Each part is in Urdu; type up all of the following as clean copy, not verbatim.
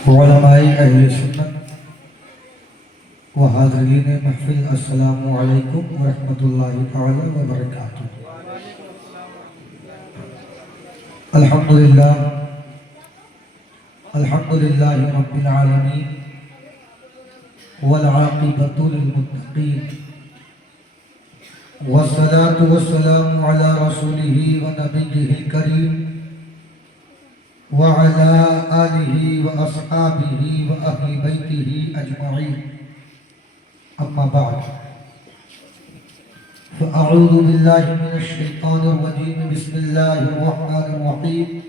علماء اہل سنت و حاضرین محفل، السلام علیکم ورحمۃ اللہ تعالی وبرکاتہ۔ الحمدللہ الحمدللہ رب العالمین والعاقبۃ للمتقین، والصلاة والسلام علی رسولہ ونبیہ الکریم وعلى آلہ واصحابہ واہل بیتہ اجمعین، اما بعد فاعوذ باللہ من الشیطان الرجیم، بسم اللہ الرحمن الرحیم۔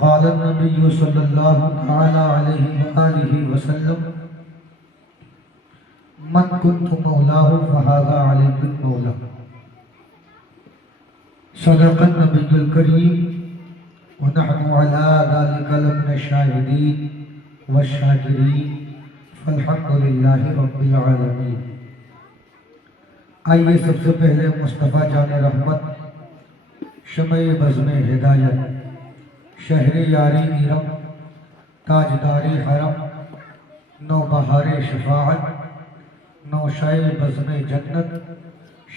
قال النبی صلی اللہ تعالی علیہ وآلہ وسلم: من كنت مولاه فهذا علی بن مولا۔ صدق النبی الکریم ونحن على ذلك لمن الشاهدين والشاکرین، فالحمد للہ رب العالمین۔ آئیے سب سے پہلے مصطفیٰ جان رحمت، شمع بزم ہدایت، شہر یاری ارم، تاجدار حرم، نوبہار شفاعت، نوشہ بزم جنت،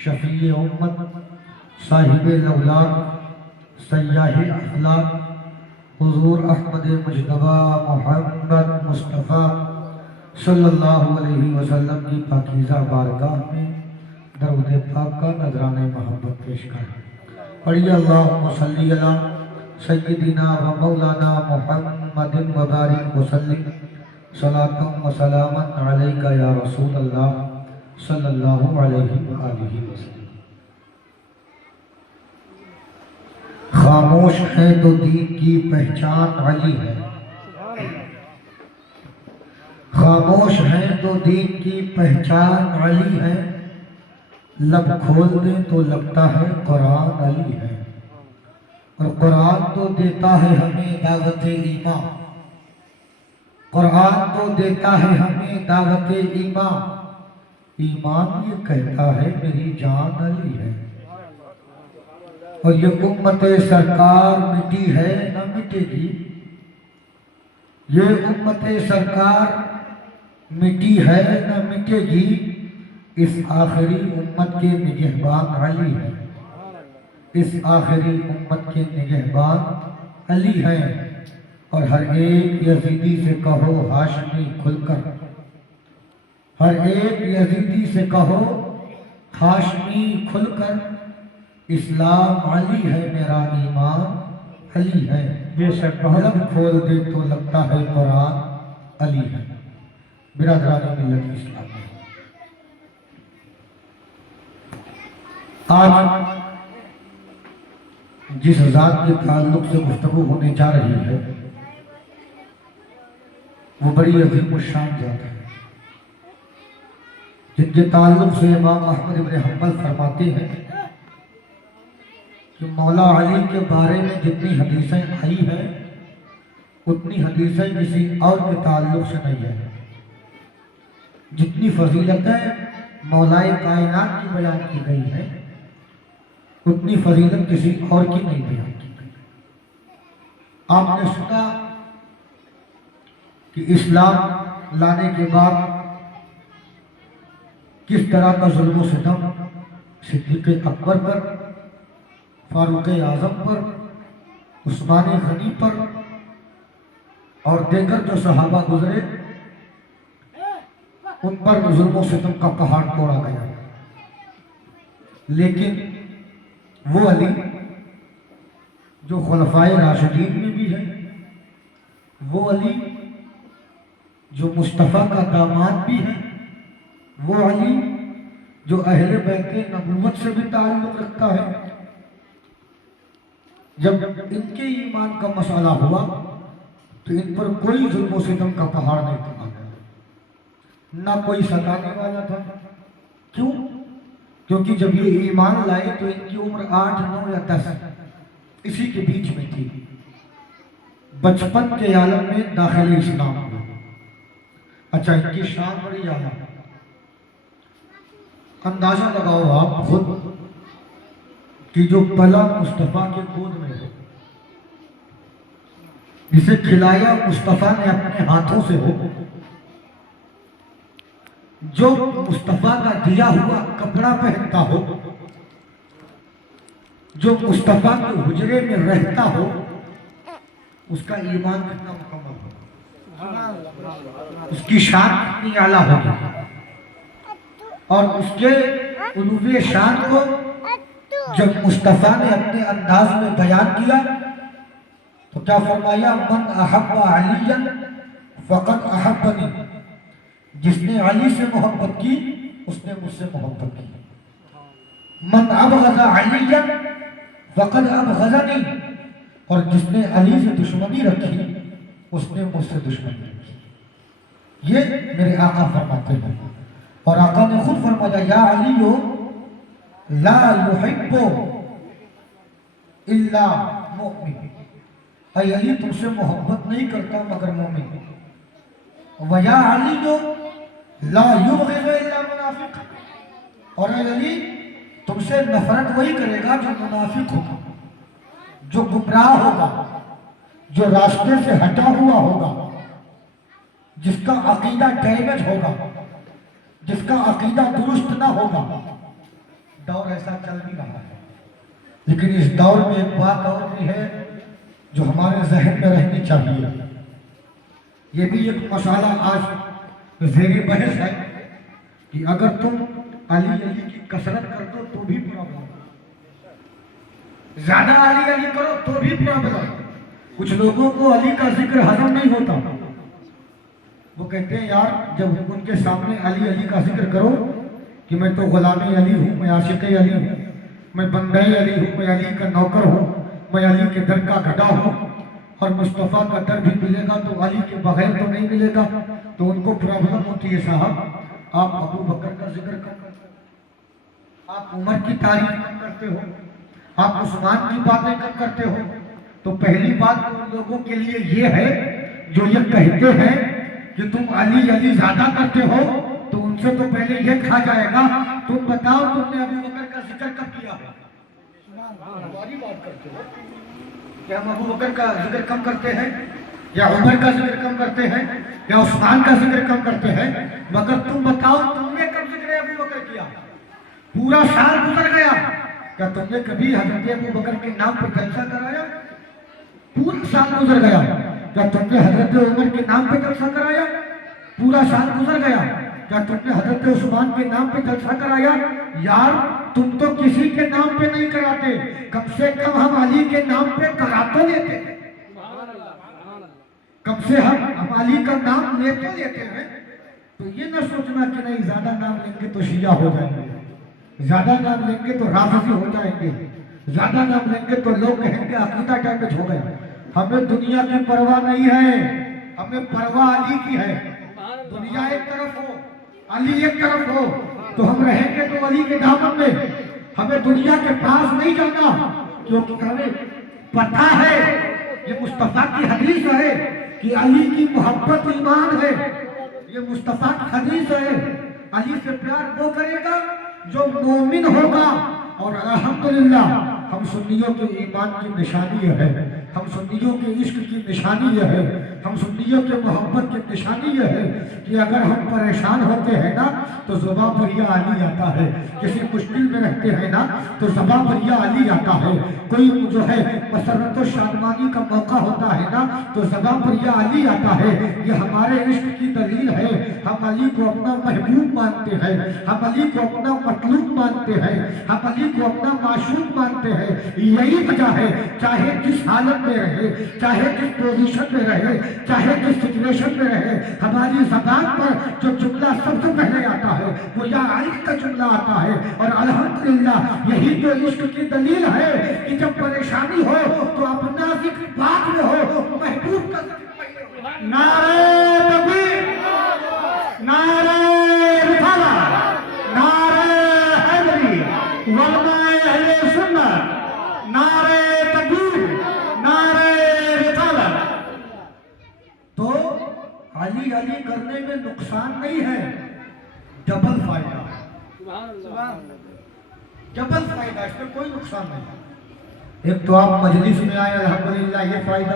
شفیع امت، صاحب لولاک، سیاح اخلاق، حضور احمد مجتبیٰ محمد مصطفیٰ صلی اللہ علیہ وسلم کی پاکیزہ بارگاہ میں درود پاک کا نذرانہ محبت پیش کریں۔ پڑھیے اللہم صلی علی سیدنا و مولانا محمد وبارک وسلم، صلاۃ و سلاما علیک یا رسول اللہ صلی اللہ علیہ وآلہ وسلم۔ خاموش ہے تو دین کی پہچان علی ہے، خاموش ہے تو دین کی پہچان علی ہے، لب کھول دیں تو لگتا ہے قرآن علی ہے، اور قرآن تو دیتا ہے ہمیں دعوت ایمان، قرآن تو دیتا ہے ہمیں دعوت ایمان، ایمان یہ کہتا ہے میری جان علی ہے، اور یہ امت سرکار مٹی ہے نہ مٹے گی، یہ امت سرکار مٹی ہے نہ مٹے گی، اس آخری امت کے نگہبان علی ہے، اس آخری امت کے نگہبان علی ہیں، اور ہر ایک یزیدی سے کہو ہاشمی کھل کر، ہر ایک یزیدی سے کہو ہاشمی کھل کر، اسلام علی ہے میرا ایمان علی ہے، بے شک لب کھول دے تو لگتا ہے قرآن علی ہے۔ برادران ملت اسلام، آج جس ذات کے تعلق سے گفتگو ہونے جا رہی ہے وہ بڑی عظیم الشان ذات ہے، جن کے تعلق سے امام احمد بن حنبل فرماتے ہیں کہ مولا علی کے بارے میں جتنی حدیثیں آئی ہیں اتنی حدیثیں کسی اور کے تعلق سے نہیں ہیں، جتنی فضیلتیں مولائے کائنات کی بیان کی گئی ہیں اتنی فضیلت کسی اور کی نہیں بیان کی گئی۔ آپ نے سنا کہ اسلام لانے کے بعد کس طرح کا ظلم و ستم صدیق اکبر پر، فاروق اعظم پر، عثمان غنی پر اور دیگر جو صحابہ گزرے ان پر ظلم و ستم کا پہاڑ توڑا گیا، لیکن وہ علی جو خلفائے راشدین میں بھی ہے، وہ علی جو مصطفیٰ کا داماد بھی ہے، وہ علی جو اہل بیت نبوت سے بھی تعلق رکھتا ہے، جب ان کے ایمان کا مسئلہ ہوا تو ان پر کوئی ظلم و ستم کا پہاڑ نہیں ٹوٹا گیا، نہ کوئی ستانے والا تھا۔ کیوں؟ کیونکہ جب یہ ایمان لائے تو ان کی عمر 8، 9 یا 10 اسی کے بیچ میں تھی، بچپن کے عالم میں داخل اسلام ہوا۔ اچھا، ان کی شان بڑی اعلیٰ، اندازہ لگاؤ آپ خود کہ جو پلا مصطفیٰ کے گود میں ہو، جسے کھلایا مصطفیٰ نے اپنے ہاتھوں سے ہو، جو مصطفیٰ کا دیا ہوا کپڑا پہنتا ہو، جو مصطفیٰ کے حجرے میں رہتا ہو، اس کا ایمان کتنا مکمل ہو، اس کی شان کتنی اعلیٰ ہوگی، اور اس کے علو شان کو جب مصطفیٰ نے اپنے انداز میں بیان کیا تو کیا فرمایا؟ من احب علی فقط احبنی، جس نے علی سے محبت کی اس نے مجھ سے محبت کی، من ابغض علی فقط ابغضنی، اور جس نے علی سے دشمنی رکھی اس نے مجھ سے دشمنی رکھی۔ یہ میرے آقا فرماتے ہیں، اور آقا نے خود فرمایا یا علیو لا یحب الا مؤمن، اے علی تم سے محبت نہیں کرتا مگر مومن، وَيَا عَلِيُّ لَا يُبْغِضُ إِلَّا مُنَافِقٌ، اور اے علی تم سے نفرت وہی کرے گا جو منافق ہوگا، جو گمراہ ہوگا، جو راستے سے ہٹا ہوا ہوگا، جس کا عقیدہ ڈیمیج ہوگا، جس کا عقیدہ درست نہ ہوگا۔ دور ایسا چل بھی رہا ہے، لیکن اس دور میں ایک بات اور بھی ہے جو ہمارے ذہن میں رہنی چاہیے، یہ بھی ایک مسئلہ آج زیر بحث ہے کہ اگر تم علی علی کی کثرت کر دو تو بھی پرابلم، زیادہ علی علی کرو تو بھی پرابلم۔ کچھ لوگوں کو علی کا ذکر ہضم نہیں ہوتا، وہ کہتے ہیں یار جب ان کے سامنے علی علی کا ذکر کرو کہ میں تو غلام علی ہوں، میں عاشق علی ہوں، میں بندہ علی ہوں، میں علی کا نوکر ہوں، میں علی کے در کا گھٹا ہوں، اور مصطفیٰ کا در بھی ملے گا تو علی کے بغیر تو نہیں ملے گا، تو ان کو پرابلم ہوتی ہے صاحب آپ ابو بکر کا ذکر کم کرتے ہو، آپ عمر کی تعریف کم کرتے ہو، آپ عثمان کی باتیں کم کرتے ہو، تو پہلی بات تو ان لوگوں کے لیے یہ ہے جو یہ کہتے ہیں کہ تم علی علی زیادہ کرتے ہو، تو ان سے تو پہلے یہ کہا جائے گا تم بتاؤ تم نے ابو بکر کا ذکر کب کیا؟ ہماری بات کرتے ہو کہ ہم ابو بکر کا ذکر کم کرتے ہیں یا عمر کا ذکر کم کرتے ہیں یا عثمان کا ذکر کم کرتے ہیں، مگر تم بتاؤ تم نے کب ذکر ابو بکر کیا؟ پورا سال گزر گیا، کیا تم نے کبھی حضرت ابو بکر کے نام پہ جلسہ کرایا؟ پورا سال گزر گیا، کیا تم نے حضرت عمر کے نام پہ جلسہ کرایا؟ پورا سال گزر گیا، کیا تم نے حضرت عثمان کے نام پہ جلسہ کرایا؟ یار تم تو کسی کے نام پہ نہیں کراتے، کم سے کم ہم علی کے نام پہ کرا تو لیتے ہیں، کم سے ہم علی کا نام لے تو لیتے ہیں۔ تو یہ نہ سوچنا کہ نہیں زیادہ نام لیں گے تو شیعہ ہو جائیں گے، زیادہ نام لیں گے تو رافضی ہو جائیں گے، زیادہ نام لیں گے تو لوگ کہیں گے عقیدہ ڈیمیج ہو گیا۔ ہمیں دنیا کی پرواہ نہیں ہے، ہمیں پرواہ علی کی ہے۔ دنیا ایک طرف ہو، علی ایک طرف ہو تو ہم رہیں گے تو علی کے دامن میں، ہمیں دنیا کے پاس نہیں جانا، کیونکہ ہمیں پتہ ہے یہ مصطفیٰ کی حدیث ہے کہ علی کی محبت ایمان ہے، یہ مصطفیٰ کی حدیث ہے علی سے پیار وہ کرے گا جو مومن ہوگا۔ اور الحمدللہ ہم سنیوں کے ایمان کی نشانی ہے، ہم سنیوں کے عشق کی نشانی یہ ہے، ہم سنیوں کے محبت کی نشانی یہ ہے کہ اگر ہم پریشان ہوتے ہیں نا تو زباں پر یا علی آتا ہے، کسی مشکل میں رہتے ہیں نا تو زباں پر یا علی آتا ہے، کوئی جو ہے مسرت و شادمانی کا موقع ہوتا ہے نا تو زباں پر یا علی آتا ہے۔ یہ ہمارے عشق کی دلیل ہے، ہم علی کو اپنا محبوب مانتے ہیں، ہم علی کو اپنا مطلوب مانتے ہیں، ہم علی کو اپنا معشوق مانتے ہیں۔ یہی وجہ ہے چاہے جس حالت میں رہے، چاہے جس پوزیشن میں رہے، چاہے جس سچویشن میں رہے، ہماری زبان پر جو جملہ سب سے پہلے آتا ہے وہ یا علی کا جملہ آتا ہے۔ اور الحمدللہ یہی تو عشق کی دلیل ہے کہ جب پریشانی ہو تو اپنا ذکر بعد میں ہو، محبوب کا ذکر پہلے ہو۔ نعرہ تکبیر، نعرہ رسالت، نعرہ حیدری، علماء اہل سنت، نعرہ تکبیر، نعرہ رسالت۔ تو علی علی کرنے میں نقصان نہیں ہے، ڈبل فائدہ ہے، ڈبل فائدہ، اس میں کوئی نقصان نہیں ہے۔ ایک تو آپ مجلس میں آئے الحمدللہ یہ فائدہ،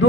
2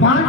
5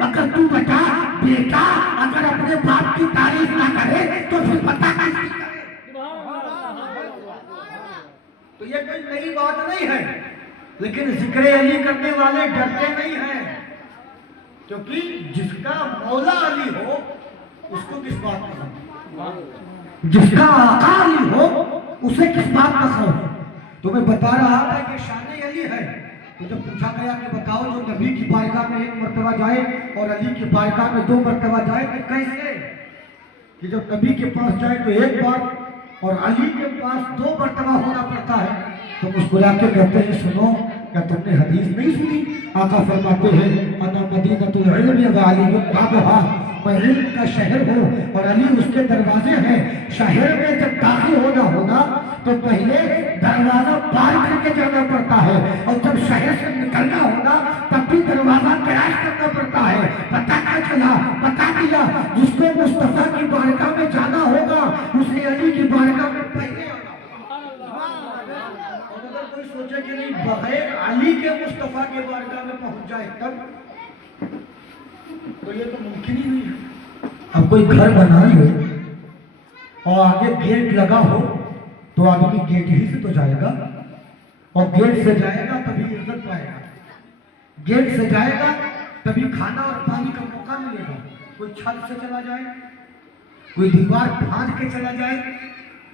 مگر تو بتا بیٹا اگر اپنے باپ کی تعریف نہ کرے تو پھر پتہ کس کی کرے؟ تو یہ کوئی نئی بات نہیں ہے، لیکن ذکر علی کرنے والے ڈرتے نہیں ہیں، کیونکہ جس کا مولا علی ہو اس کو کس بات کا خوف، جس کا آقا علی ہو اسے کس بات کا خوف۔ تو میں بتا رہا تھا کہ شان علی ہے، تو جب پوچھا گیا کہ بتاؤ جو نبی کی بارگاہ میں 1 مرتبہ جائے اور علی کی بارگاہ میں 2 مرتبہ جائے تو کیسے؟ کہ جب نبی کے پاس جائے تو 1 بار اور علی کے پاس 2 مرتبہ ہونا پڑتا ہے، تو مسکرا کے کہتے ہیں سنو کیا تم نے حدیث نہیں سنی؟ آقا فرماتے ہیں انا مدینۃ العلم و علی بابھا، میں علم کا شہر ہوں اور علی اس کے دروازے ہیں۔ شہر میں جب داخل ہونا تو پہلے دروازہ پار کر کے جانا پڑتا ہے، اور جب شہر سے نکلنا ہوگا تب بھی دروازہ کراش کرنا پڑتا ہے۔ پتہ کیا چلا؟ پتہ کیا جس کو مصطفیٰ کی بارگاہ میں جانا ہوگا اس نے علی کی بارگاہ میں پہلے آنا۔ اور اگر کوئی سوچے کہ نہیں بغیر علی کے مصطفیٰ کے بارگاہ میں پہنچ جائے تب، تو یہ تو ممکن ہی نہیں ہے۔ اب کوئی گھر بنا لے اور آگے گیٹ لگا ہو تو آدمی گیٹ ہی سے تو جائے گا، اور گیٹ سے جائے گا تبھی عزت پائے گا، گیٹ سے جائے گا تبھی کھانا اور پانی کا موقع ملے گا۔ کوئی چھت سے چلا جائے، کوئی دیوار پھاند کے چلا جائے،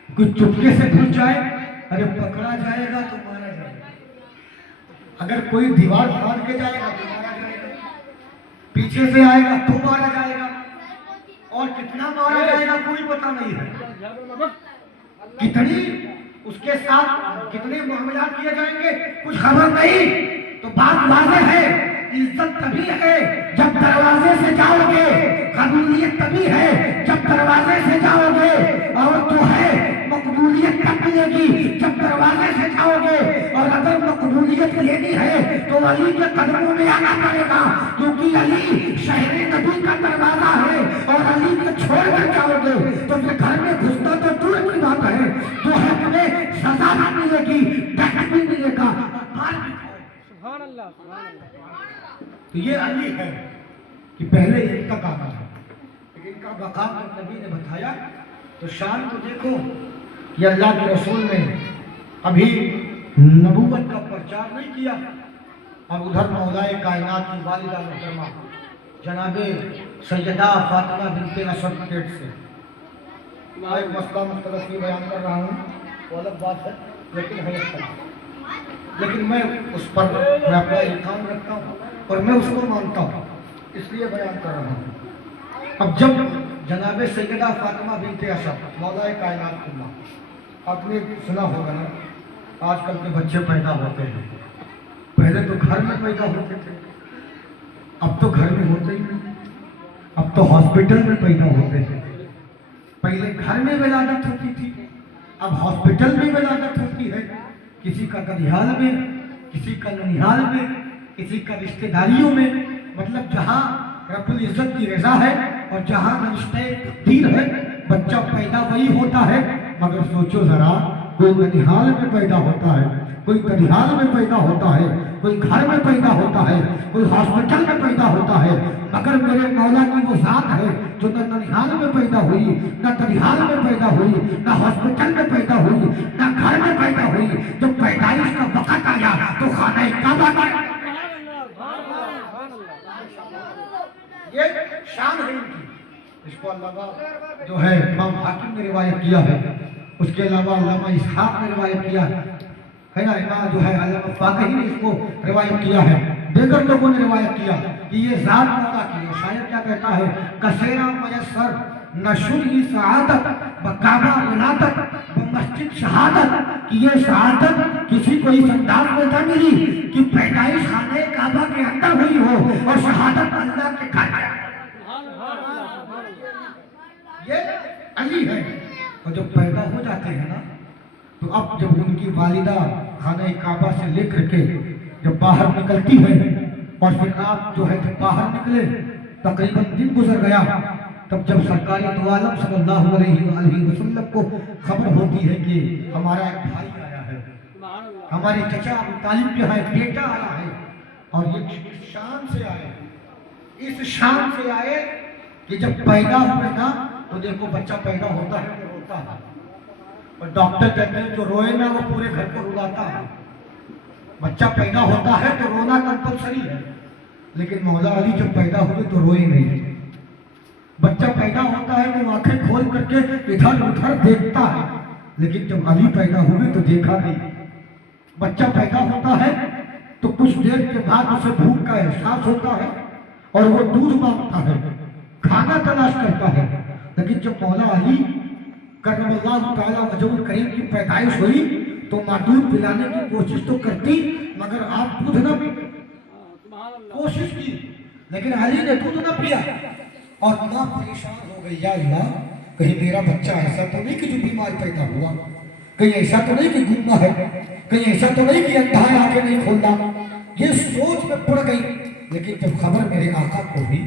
کوئی چپکے سے گھس جائے، ارے پکڑا جائے گا تو مارا جائے گا۔ اگر کوئی دیوار پھاند کے جائے گا تو مارا جائے گا، پیچھے سے آئے گا تو مارا جائے گا، اور کتنا مارا جائے گا کوئی پتہ نہیں ہے، کتنی اس کے ساتھ کتنے معاملات کیے جائیں گے کچھ خبر نہیں۔ تو بات واضح ہے، عزت تبھی ہے جب دروازے سے جاؤ گے، قبولیت تبھی ہے جب دروازے سے جاؤ گے، اور جو ہے مقبولیت تب ملے گی جب دروازے سے جاؤ گے۔ اور اگر مقبولیت لینی ہے تو علی کے قدموں میں آنا پڑے گا، کیونکہ علی شہر نبی کا دروازہ ہے، اور علی کو چھوڑ کر جاؤ گے تو پھر گھر میں گھسنا تو دور کی بات ہے، جو ہے تمہیں سزا بھی ملے گی، ڈنڈ بھی ملے گا، مار بھی کھائے۔ سبحان اللہ، سبحان اللہ۔ تو یہ علی ہے کہ پہلے ان تک آنا ہے، لیکن ان کا مقام نبی نے بتایا۔ تو شان کو دیکھو کہ اللہ کے رسول نے ابھی نبوت کا پرچار نہیں کیا، اور ادھر مولا کائنات کی والدہ محترمہ جناب سیدہ فاطمہ بنت اسد گیٹ سے میں ایک مسئلہ مختلف بیان کر رہا ہوں، وہ الگ بات ہے لیکن ہے اختلاف، لیکن میں اس پر میں اپنا یقین رکھتا ہوں اور میں اس کو مانتا ہوں، اس لیے بیان کر رہا ہوں۔ اب جب جناب سیدہ فاطمہ بنت اسد مولا کائنات اللہ، آپ نے سنا ہوگا نا آج کل کے بچے پیدا ہوتے ہیں، پہلے تو گھر میں پیدا ہوتے تھے، اب تو گھر میں ہوتے ہی نہیں، اب تو ہاسپٹل میں پیدا ہوتے ہیں۔ پہلے گھر میں ولادت ہوتی تھی، اب ہاسپٹل میں ولادت ہوتی ہے، کسی کا ددھیال میں، کسی کا ننیہال میں، کسی کا رشتہ داریوں میں، مطلب جہاں رب العزت کی رضا ہے اور جہاں رشتہ تقدیر ہے بچہ پیدا وہی ہوتا ہے۔ مگر سوچو ذرا، کوئی ننیہال میں پیدا ہوتا ہے، کوئی ددھیال میں پیدا ہوتا ہے، کوئی گھر میں پیدا ہوتا ہے، کوئی ہاسپٹل میں پیدا ہوتا ہے، مگر میرے مولا کی وہ ذات ہے جو نہ ننیہال میں پیدا ہوئی، نہ ددھیال میں پیدا ہوئی، نہ ہاسپٹل میں پیدا ہوئی، نہ گھر میں پیدا ہوئی۔ جب پیدائش کا وقت آیا تو خانہ کعبہ میں، یہ شان ہے ان کی۔ اس کو علامہ جو ہے امام حاکم نے روایت کیا ہے، اس کے علاوہ علامہ اسحاق نے روایت کیا ہے نا، امام جو ہے علامہ فاقہی نے اس کو روایت کیا ہے، دیگر لوگوں نے روایت کیا کہ یہ ذات مولا کی ہے۔ شاعر کیا کہتا ہے، کثیرہ میسر نشری سعادت بکعبہ ولادت بمسجد شہادت، کہ یہ شہادت کسی کو اس انداز میں نہ ملی کہ پیدائش خانہ کعبہ کے اندر ہوئی ہو اور شہادت اللہ کے گھر میں۔ یہ علی ہے، اور جب پیدا ہو جاتے ہیں نا تو اب جب ان کی والدہ خانہ کعبہ سے لے کر کے جب باہر نکلتی ہے، اور پھر آپ جو ہے جب باہر نکلے تقریباً دن گزر گیا، تب جب سرکار دو عالم صلی اللہ علیہ وآلہ وسلم کو خبر ہوتی ہے کہ ہمارا ایک بھائی آیا ہے، ہمارے چچا ابو طالب کے یہاں ایک بیٹا آیا ہے، اور یہ شان سے آئے ہیں، اس شان سے آئے کہ جب پیدا ہوئے نا تو دیکھو بچہ پیدا ہوتا ہے تو روتا ہے، اور ڈاکٹر کہتے ہیں جو روئے نا وہ پورے گھر کو رلاتا ہے۔ بچہ پیدا ہوتا ہے تو رونا کمپلسری ہے، لیکن مولا علی جب پیدا ہوئے تو روئے نہیں۔ بچہ پیدا ہوتا ہے تو آنکھیں کھول کر کے ادھر ادھر دیکھتا ہے، لیکن جب علی پیدا ہوئے تو دیکھا نہیں۔ بچہ پیدا ہوتا ہے تو کچھ دیر کے بعد اسے بھوک کا احساس ہوتا ہے اور وہ دودھ مانگتا ہے، کھانا تلاش کرتا ہے، لیکن جب مولا علی کرم اللہ تعالیٰ وجہ الکریم کی پیدائش ہوئی تو ماں دودھ پلانے کی کوشش تو کرتی مگر آپ دودھ نہ پیتے، کوشش کی لیکن علی نے دودھ نہ پیا، اور ماں پریشان ہو گئی، یا اللہ کہیں میرا بچہ ایسا تو نہیں کہ جو بیمار پیدا ہوا، کہیں ایسا تو نہیں کہ گنگا ہے، کہیں ایسا تو نہیں کہ اندھا ہے آنکھیں نہیں کھولتا۔ یہ سوچ میں پڑ گئی، لیکن جب خبر میرے آقا کو ہوئی،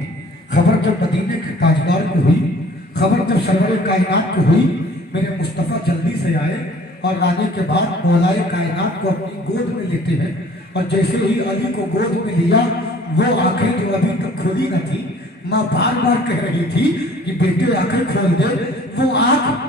خبر جب مدینے کے تاجدار کو ہوئی، خبر جب سرور کائنات کو ہوئی، میرے مصطفیٰ جلدی سے آئے اور آنے کے بعد مولائے کائنات کو اپنی گود میں لیتے ہیں، اور جیسے ہی علی کو گود میں لیا وہ آنکھیں جو ابھی تک کھلی نہ تھی، ماں بار بار کہہ رہی تھی کہ بیٹے آنکھیں کھول دے، وہ آنکھ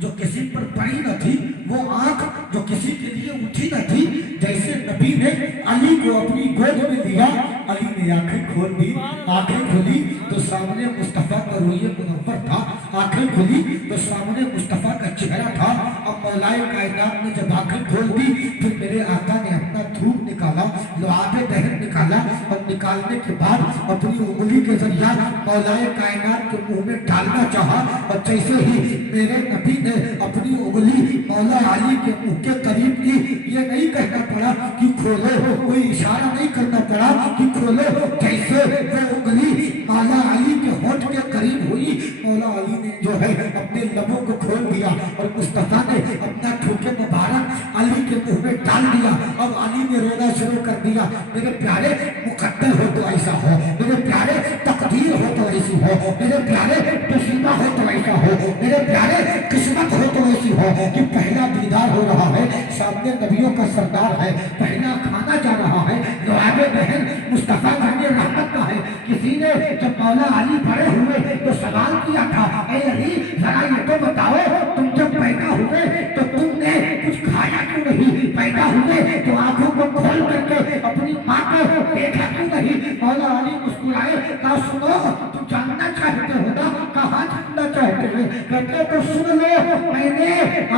جو کسی پر پڑی نہ تھی، وہ آنکھ جو کسی کے لیے اٹھی نہ تھی، جیسے نبی نے علی کو اپنی گود میں لیا، علی نے آنکھیں کھول دی، آنکھیں کھلی تو سامنے مصطفیٰ کا روئے منور تھا، آنکھیں کھلی تو سامنے مصطفیٰ کا چہرہ تھا۔ اب مولائے کائنات نے جب آنکھیں کھول دی پھر میرے آقا نے اپنا دھوپ نکالا، لعاب دہن نکالا، اور نکالنے کے بعد اپنی انگلی کے ذریعہ مولائے کائنات کے منہ میں ڈالنا چاہا، اور جیسے ہی میرے نبی نے اپنی انگلی مولا علی کے منہ کے قریب کی، یہ نہیں کہنا پڑا کہ کھولو، کوئی اشارہ نہیں کرنا پڑا کہ کھولو، جیسے وہ انگلی مولا علی کے ہونٹ کے قریب ہوئی، مولا علی نے جو ہے اپنے لبوں کو کھول دیا اور مصطفیٰ نے اپنا تھوکے مبارک علی کے منہ میں ڈال دیا۔ اب علی نے رونا شروع کر دیا، میرے پیارے مقدر ہو تو ایسا ہو، میرے پیارے تقدیر ہو تو ایسی ہو، میرے پیارے پسینہ ہو تو ایسا ہو، میرے پیارے قسمت ہو تو ایسی ہو کہ پہلا دیدار ہو رہا ہے، سامنے نبیوں کا سردار ہے، پہلا کھانا جا رہا ہے، لعاب بہن مصطفیٰ جانے رحمت کا ہے۔ کسی نے جب مولا علی بڑے ہوئے تو سوال کیا تھا، اے علی ذرا یہ تو بتاؤ تم جب پیدا ہوئے تو تم نے کچھ کھایا کیوں نہیں، پیدا ہوئے تو آنکھوں کو کھول کر کے اپنی ماں کو دیکھا کیوں نہیں؟ مولا علی مسکرائے، کہا سنو تم جاننا چاہتے ہو نا، کہاں جاننا چاہتے ہیں؟ کہتے تو سن لو، میں نے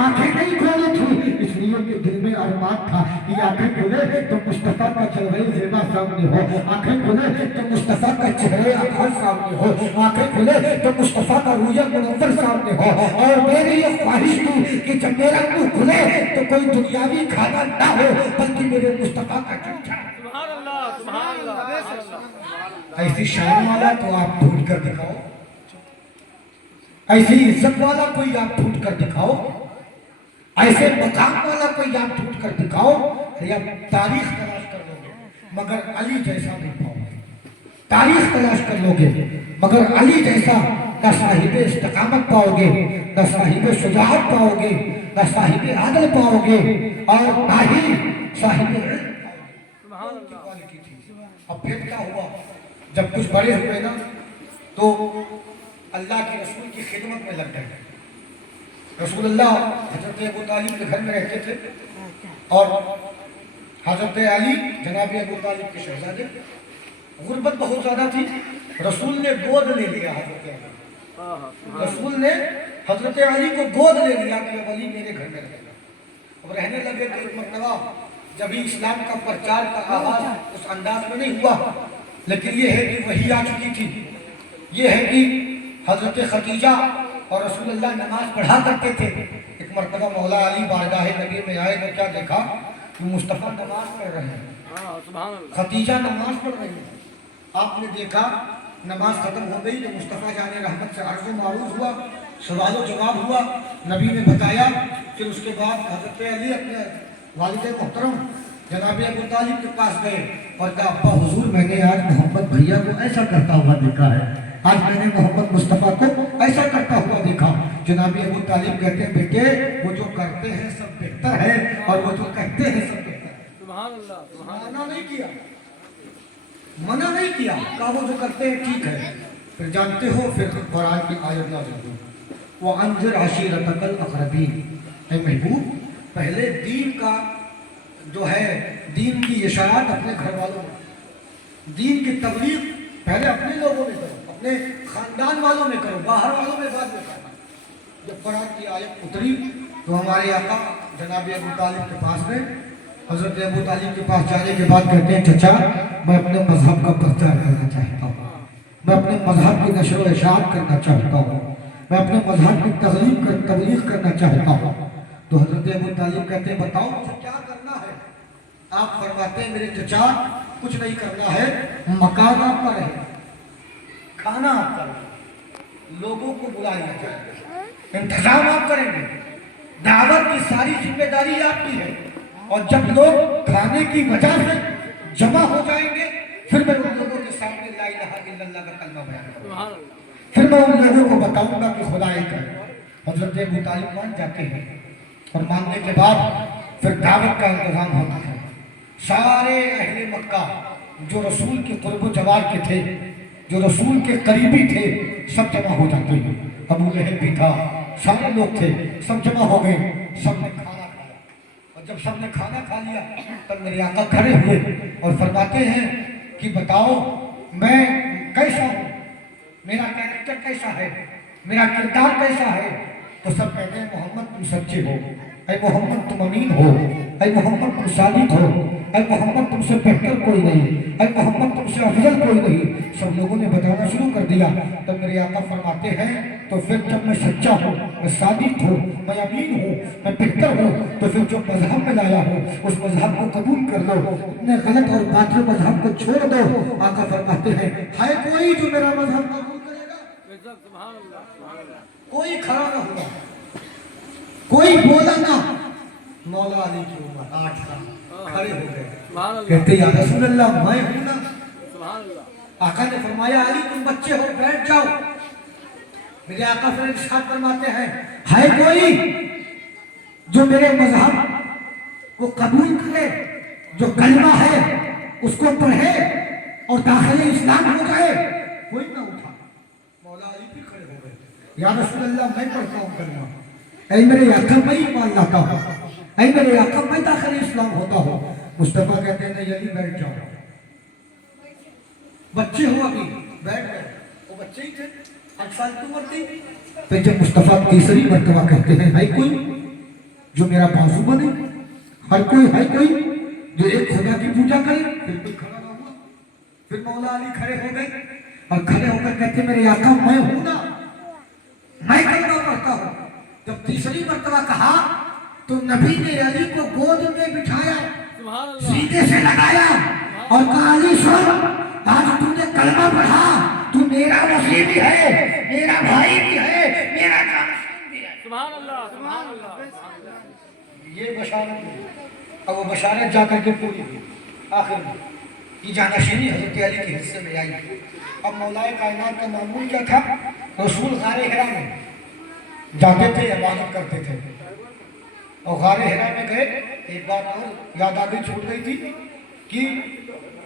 آنکھیں نہیں کھولی تھی، اس لیے کہ دل میں ارمان تھا کہ آنکھیں کھولے تو مصطفیٰ کا چہرے زیبا سامنے ہو، آنکھیں کھولے تو مصطفیٰ کا چہرے اطہر سامنے ہو، آنکھیں کھولے تو مصطفیٰ کا رویہ منور سامنے ہو، اور میری یہ خواہش تھی کہ جب میرا منہ کھلے تو کوئی دنیاوی کھانا نہ ہو بلکہ میرے مصطفیٰ کا چہرہ۔ سبحان اللہ، سبحان اللہ۔ ایسی شان والا تو آپ ڈھونڈ کر دکھاؤ، ایسی عزت والا کوئی آپ ڈھونڈ کر دکھاؤ، ایسے مقام والا کوئی آپ ڈھونڈ کر دکھاؤ، یا تاریخ تلاش کر لو گے مگر علی جیسا نہیں پاؤ گے، تاریخ تلاش کر لو گے مگر علی جیسا نہ صاحب استقامت پاؤ گے، نہ صاحب شجاعت پاؤ گے، نہ صاحب عدل پاؤ گے، اور نہ ہی صاحب علم پاؤ گے۔ اب پھر کیا ہوا، جب کچھ بڑے ہوئے نا تو اللہ کے رسول کی خدمت میں لگ گئے۔ رسول اللہ حضرت ابو طالب کے گھر میں رہتے تھے، اور حضرت علی جناب ابو طالب کے شہزادے، غربت بہت زیادہ تھی، رسول نے گود لے لیا حضرت علی، رسول نے حضرت علی کو گود لے لیا کہ اب علی میرے گھر میں رہے گا۔ اب رہنے لگے کہ ایک مرتبہ جبھی اسلام کا پرچار کا آغاز اس انداز میں نہیں ہوا، لیکن یہ ہے کہ وحی آ چکی تھی، یہ ہے کہ حضرت خدیجہ اور رسول اللہ نماز پڑھا کرتے تھے۔ ایک مرتبہ مولا علی بارگاہ نبی میں آئے تو کیا دیکھا کہ مصطفیٰ نماز پڑھ رہے ہیں، خدیجہ نماز پڑھ رہی ہیں۔ آپ نے دیکھا نماز ختم ہو گئی تو مصطفیٰ جان رحمت سے عرض و معروض ہوا، سوال و جواب ہوا، نبی نے بتایا۔ پھر اس کے بعد حضرت علی اپنے والد محترم جناب ابو طالب کے پاس گئے اور کہا ابا حضور میں نے آج محمد بھیا کو ایسا کرتا ہوا دیکھا ہے، آج میں نے محمد مصطفیٰ کو ایسا کرتا ہوا دیکھا۔ جناب ابو طالب کہتے ہیں بیٹے وہ جو کرتے ہیں سب بہتر ہے اور وہ جو کہتے ہیں سب بہتر ہے۔ سبحان اللہ، سبحان اللہ نہیں کیا، منع نہیں کیا، کہا وہ جو کرتے ہیں ٹھیک ہے. پھر جانتے ہو پھر قرآن کی آیت نازل ہوئی وَأَنذِرْ عَشِيرَتَكَ الْأَقْرَبِينَ. اے محبوب پہلے دین کا جو ہے دین کی اشاعت اپنے گھر والوں میں، دین کی تبلیغ پہلے اپنے لوگوں میں کرو، اپنے خاندان والوں میں کرو، باہر والوں میں بعد میں کرو. جب قرآن کی آیت اتری تو ہمارے آقا جناب ابو طالب کے پاس میں، حضرت ابو طالب کے پاس جانے کے بعد کہتے ہیں چچا میں اپنے مذہب کا پرچار کرنا چاہتا ہوں، میں اپنے مذہب کی نشر و اشاعت کرنا چاہتا ہوں، میں اپنے مذہب کی تبلیغ کرنا چاہتا ہوں. تو حضرت ابو طالب کہتے ہیں بتاؤ مجھے کیا کرنا ہے؟ آپ فرماتے ہیں میرے چچا کچھ نہیں کرنا ہے، مکان آپ کا رہے، کھانا آپ کا رہے، لوگوں کو بلایا جائے، انتظام آپ کریں گے، دعوت کی ساری ذمہ داری آپ کی ہے، اور جب لوگ کھانے کی وجہ سے جمع ہو جائیں گے پھر میں ان لوگوں کے سامنے لا الہ الا اللہ کا کلمہ بیان کروں گا، پھر میں ان لوگوں کو بتاؤں گا کہ خدا ایک ہے. حضرت ابو طالب مان جاتے ہیں اور ماننے کے بعد پھر دعوت کا انتظام ہوتا ہے. سارے اہل مکہ جو رسول کے قرب و جوار کے تھے، جو رسول کے قریبی تھے، سب جمع ہو جاتے ہیں. ابو لہب بھی تھا، سارے لوگ تھے، سب جمع ہو گئے، سب نے کھانا کھایا. اور جب سب نے کھانا کھا لیا تب میرے آقا کھڑے ہوئے اور فرماتے ہیں کہ بتاؤ میں کیسا ہوں، میرا کیریکٹر کیسا ہے، میرا کردار کیسا ہے؟ تو سب کہتے ہیں محمد تم سچے ہو، اے محمد تم امین ہو، اے محمد تم صادق ہو، اے محمد تم سے بہتر کوئی نہیں، اے محمد تم سے افضل کوئی نہیں. سب لوگوں نے بتانا شروع کر دیا. تب میرے آقا فرماتے ہیں تو پھر جب میں سچا ہوں، میں صادق ہوں، میں امین ہوں، میں بہتر ہوں، تو پھر جو مذہب میں لایا ہوں اس مذہب کو قبول کر لو، اپنے غلط اور باطل مذہب کو چھوڑ دو. آقا فرماتے ہیں ہے کوئی جو میرا مذہب قبول کرے گا؟ کوئی کھڑا نہ ہوا، کوئی بولا نہ. مولا علی کی عمر 8 سال، کھڑے ہو گئے، کہتے یا رسول اللہ میں ہوں نا. آقا نے فرمایا علی تم بچے ہو بیٹھ جاؤ. میرے آقا پھر ارشاد فرماتے ہیں ہے کوئی جو میرے مذہب کو قبول کرے، جو کلمہ ہے اس کو پڑھے اور داخل اسلام ہو جائے؟ کوئی نہ اٹھا. مولا علی بھی کھڑے ہو گئے، یا رسول اللہ میں پڑھتا ہوں کلمہ، اے میرے آقا میں ایمان لاتا ہوں، اے میرے آقا میں داخل اسلام ہوتا ہوں. مصطفیٰ کہتے ہیں نہیں علی بیٹھ جاؤ، بچے ہو ابھی، بیٹھ گئے. وہ بچے ہی تھے، 8 سال کی عمر تھی. پھر جب مصطفیٰ تیسری مرتبہ کہتے ہیں ہے کوئی جو میرا بازو بنے، ہر کوئی ہے کوئی جو ایک خدا کی پوجا کرے؟ پھر کوئی کھڑا نہ ہوا. پھر مولا علی کھڑے ہو گئے اور کھڑے ہو کر کہتے میرے آقا میں ہوں نا، میں کلمہ پڑھتا ہوں. جب تیسری مرتبہ کہا تو نبی نے علی کو گود میں بٹھایا، سینے سے لگایا اور کہا علی سن، آج تم نے کلمہ پڑھا، تو میرا وصی بھی ہے، میرا بھائی بھی ہے، میرا جانشین بھی ہے. سبحان اللہ، سبحان اللہ. یہ بشارت ہے. اب وہ بشارت جا کر کے پوری ہوئی. آخر میں یہ جانشینی حضرت علی کے حصے میں آئی. اب مولا کائنات کا معمول کیا تھا؟ رسول غار حرا میں جاتے تھے، عبادت کرتے تھے. اور غار حرا میں گئے. ایک بات اور یاد آگے چھوٹ گئی تھی کہ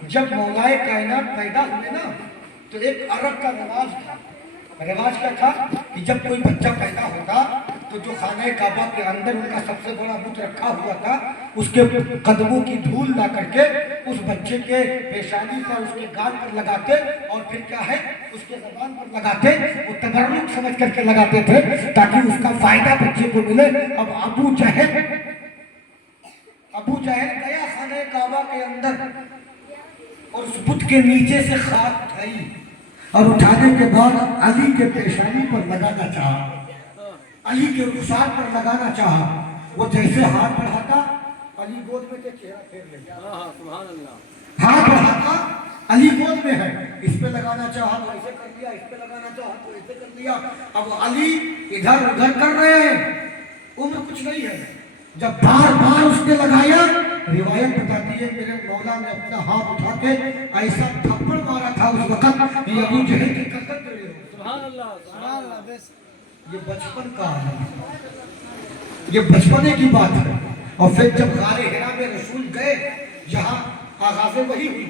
جب مولا کائنات پیدا ہوئے نا تو ایک عرب کا رواج تھا. رواج کیا تھا کہ جب کوئی بچہ پیدا ہوتا تو جو خانہ کعبہ کے اندر ان کا سب سے بڑا بت رکھا ہوا تھا اس کے قدموں کی دھول لا کر کے اس بچے کے پیشانی پر، اس کے گال پر لگاتے اور پھر کیا ہے اس کے زبان پر لگاتے. وہ تبرک سمجھ کر کے لگاتے تھے تاکہ اس کا فائدہ بچے کو ملے. اب ابو جہل گیا خانہ کعبہ کے اندر اور اس بت کے نیچے سے خاک اٹھائی اور اٹھانے کے بعد علی کے پیشانی پر لگانا چاہا، علی کے رخسار پر لگانا چاہا. وہ جیسے ہاتھ بڑھاتا علی گود میں چہرہ پھیر لیا، ہاتھ بڑھاتا علی گود میں ہے، اس پہ لگانا چاہا تو ایسے کر لیا، اس پہ لگانا چاہا تو ایسے کر لیا. اب علی ادھر ادھر کر رہے ہیں، عمر کچھ نہیں ہے. جب بار بار اس نے لگایا، روایت بتاتی ہے میرے مولا نے اپنا ہاتھ اٹھا کے ایسا تھپڑ مارا تھا اس وقت کہ ابو جہل کی گردن ٹیڑھی ہو. سبحان اللہ، سبحان اللہ. یہ بچپن کا ہے، یہ بچپنے کی بات ہے. اور پھر جب غار حرا میں رسول گئے جہاں آغاز وحی ہوئی،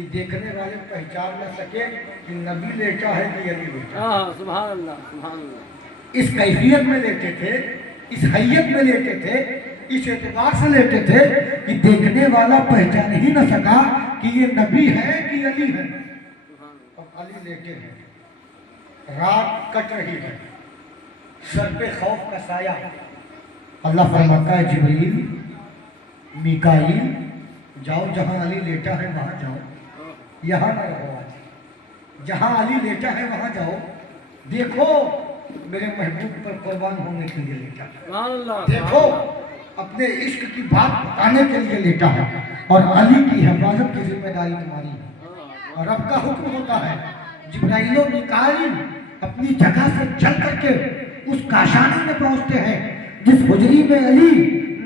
کہ دیکھنے والے پہچان نہ سکے کہ نبی لیٹا ہے کہ علی لیٹا ہاں سبحان اللہ سبحان اللہ. اس کیفیت میں لیٹے تھے، اس حیت میں لیٹے تھے، اس اعتبار سے لیٹے تھے کہ دیکھنے والا پہچان ہی نہ سکا کہ یہ نبی ہے کہ علی ہے. اور علی لیٹے ہیں، رات کٹ رہی ہے، سر پہ خوف کا سایہ. اللہ فرماتا ہے جبریل، میکائیل، جاؤ جہاں علی لیٹا ہے وہاں جاؤ، یہاں نہ رہو. آج جہاں علی لیٹا ہے وہاں جاؤ، دیکھو میرے محبوب پر قربان ہونے کے لیے لیٹا ہے، سبحان اللہ. دیکھو اپنے عشق کی بات بتانے کے لیے لیٹا ہے. اور علی کی حفاظت کی ذمہ داری تمہاری ہے، اور رب کا حکم ہوتا ہے جبرائیل و میکائیل اپنی جگہ سے چل کر کے اس کاشانے میں پہنچتے ہیں جس حجری میں علی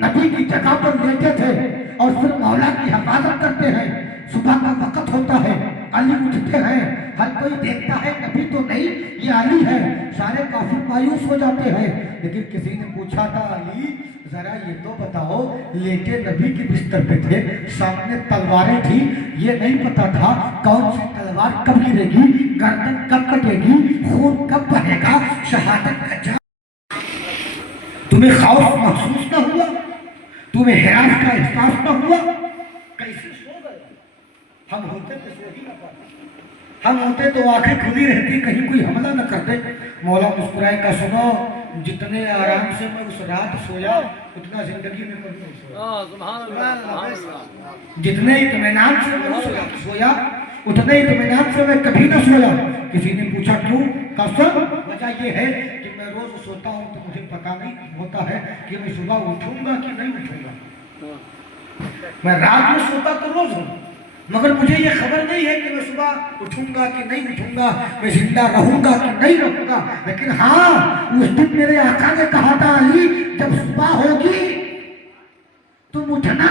نبی کی جگہ پر لیٹے تھے، اور پھر مولا کی حفاظت کرتے ہیں. صبح کا وقت ہوتا ہے، علی اٹھتے ہیں، ہر کوئی دیکھتا ہے نبی تو نہیں یہ علی ہے. سارے کافر مایوس ہو جاتے ہیں، لیکن کسی نے پوچھا تھا علی ذرا یہ تو بتاؤ، لیٹے نبی کے بستر پہ تھے، سامنے تلواریں تھی، یہ نہیں پتا تھا کون سی تلوار کب گرے گی، گردن کب کٹے گی، خون کب بہے گا، شہادت کا جام. تمہیں خوف محسوس نہ ہوا؟ تمہیں ہراس کا احساس نہ ہوا؟ کیسے سو گئے؟ ہم ہوتے تو سو ہی نہ پاتے، ہم ہوتے تو آنکھیں کھلی رہتی، کہیں کوئی حملہ نہ کرتے. مولا مسکرائے کا سنو، جتنے آرام سے میں اس رات سویا اتنا زندگی میں کبھی نہیں سویا. سبحان اللہ. جتنے اطمینان سے میں اس رات سویا اتنے اطمینان سے میں کبھی نہ سویا. کسی نے پوچھا کیوں؟ قسم وجہ یہ ہے کہ میں روز سوتا ہوں تو مجھے پتا نہیں ہوتا ہے کہ میں صبح اٹھوں گا کہ نہیں اٹھوں گا. میں رات میں سوتا تو روز ہوں، مگر مجھے یہ خبر نہیں ہے کہ میں صبح اٹھوں گا کہ نہیں اٹھوں گا، میں زندہ رہوں گا کہ نہیں رہوں گا. لیکن ہاں اس دن میرے آقا نے کہا تھا علی جب صبح ہوگی تم اٹھنا،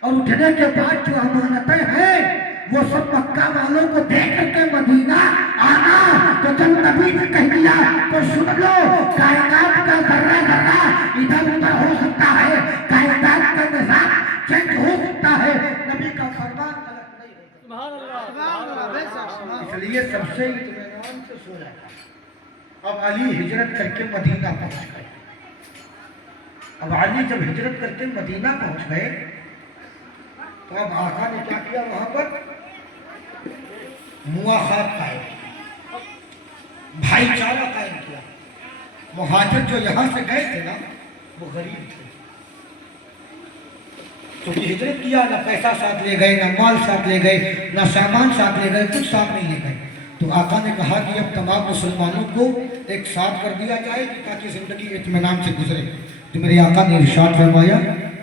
اور اٹھنے کے بعد جو امانتیں ہیں وہ سب مکہ والوں کو دے کر کے مدینہ آنا. تو جب نبی نے کہہ دیا تو سن لو، کائنات کا ذرہ ذرہ ادھر ادھر ہو سکتا ہے، کائنات کا نظام چینج ہو سکتا ہے، نبی کا فرمان غلط نہیں ہوگا. سبحان اللہ. اس لیے سب سے اطمینان سے سویا. اب علی ہجرت کر کے مدینہ پہنچ گئے. اب علی جب ہجرت کر کے مدینہ پہنچ گئے تو اب آقا نے کیا کیا؟ وہاں پر مواخات قائم کیا، بھائی چارہ قائم کیا. مہاجر جو یہاں سے گئے تھے نا وہ غریب تھے، کیونکہ ہجرت کیا، نہ پیسہ ساتھ لے گئے، نہ مال ساتھ لے گئے، نہ سامان ساتھ لے گئے، کچھ ساتھ نہیں لے گئے. تو آقا نے کہا کہ اب تمام مسلمانوں کو ایک ساتھ کر دیا جائے تاکہ زندگی اطمینان سے گزرے. تو میرے آقا نے ارشاد فرمایا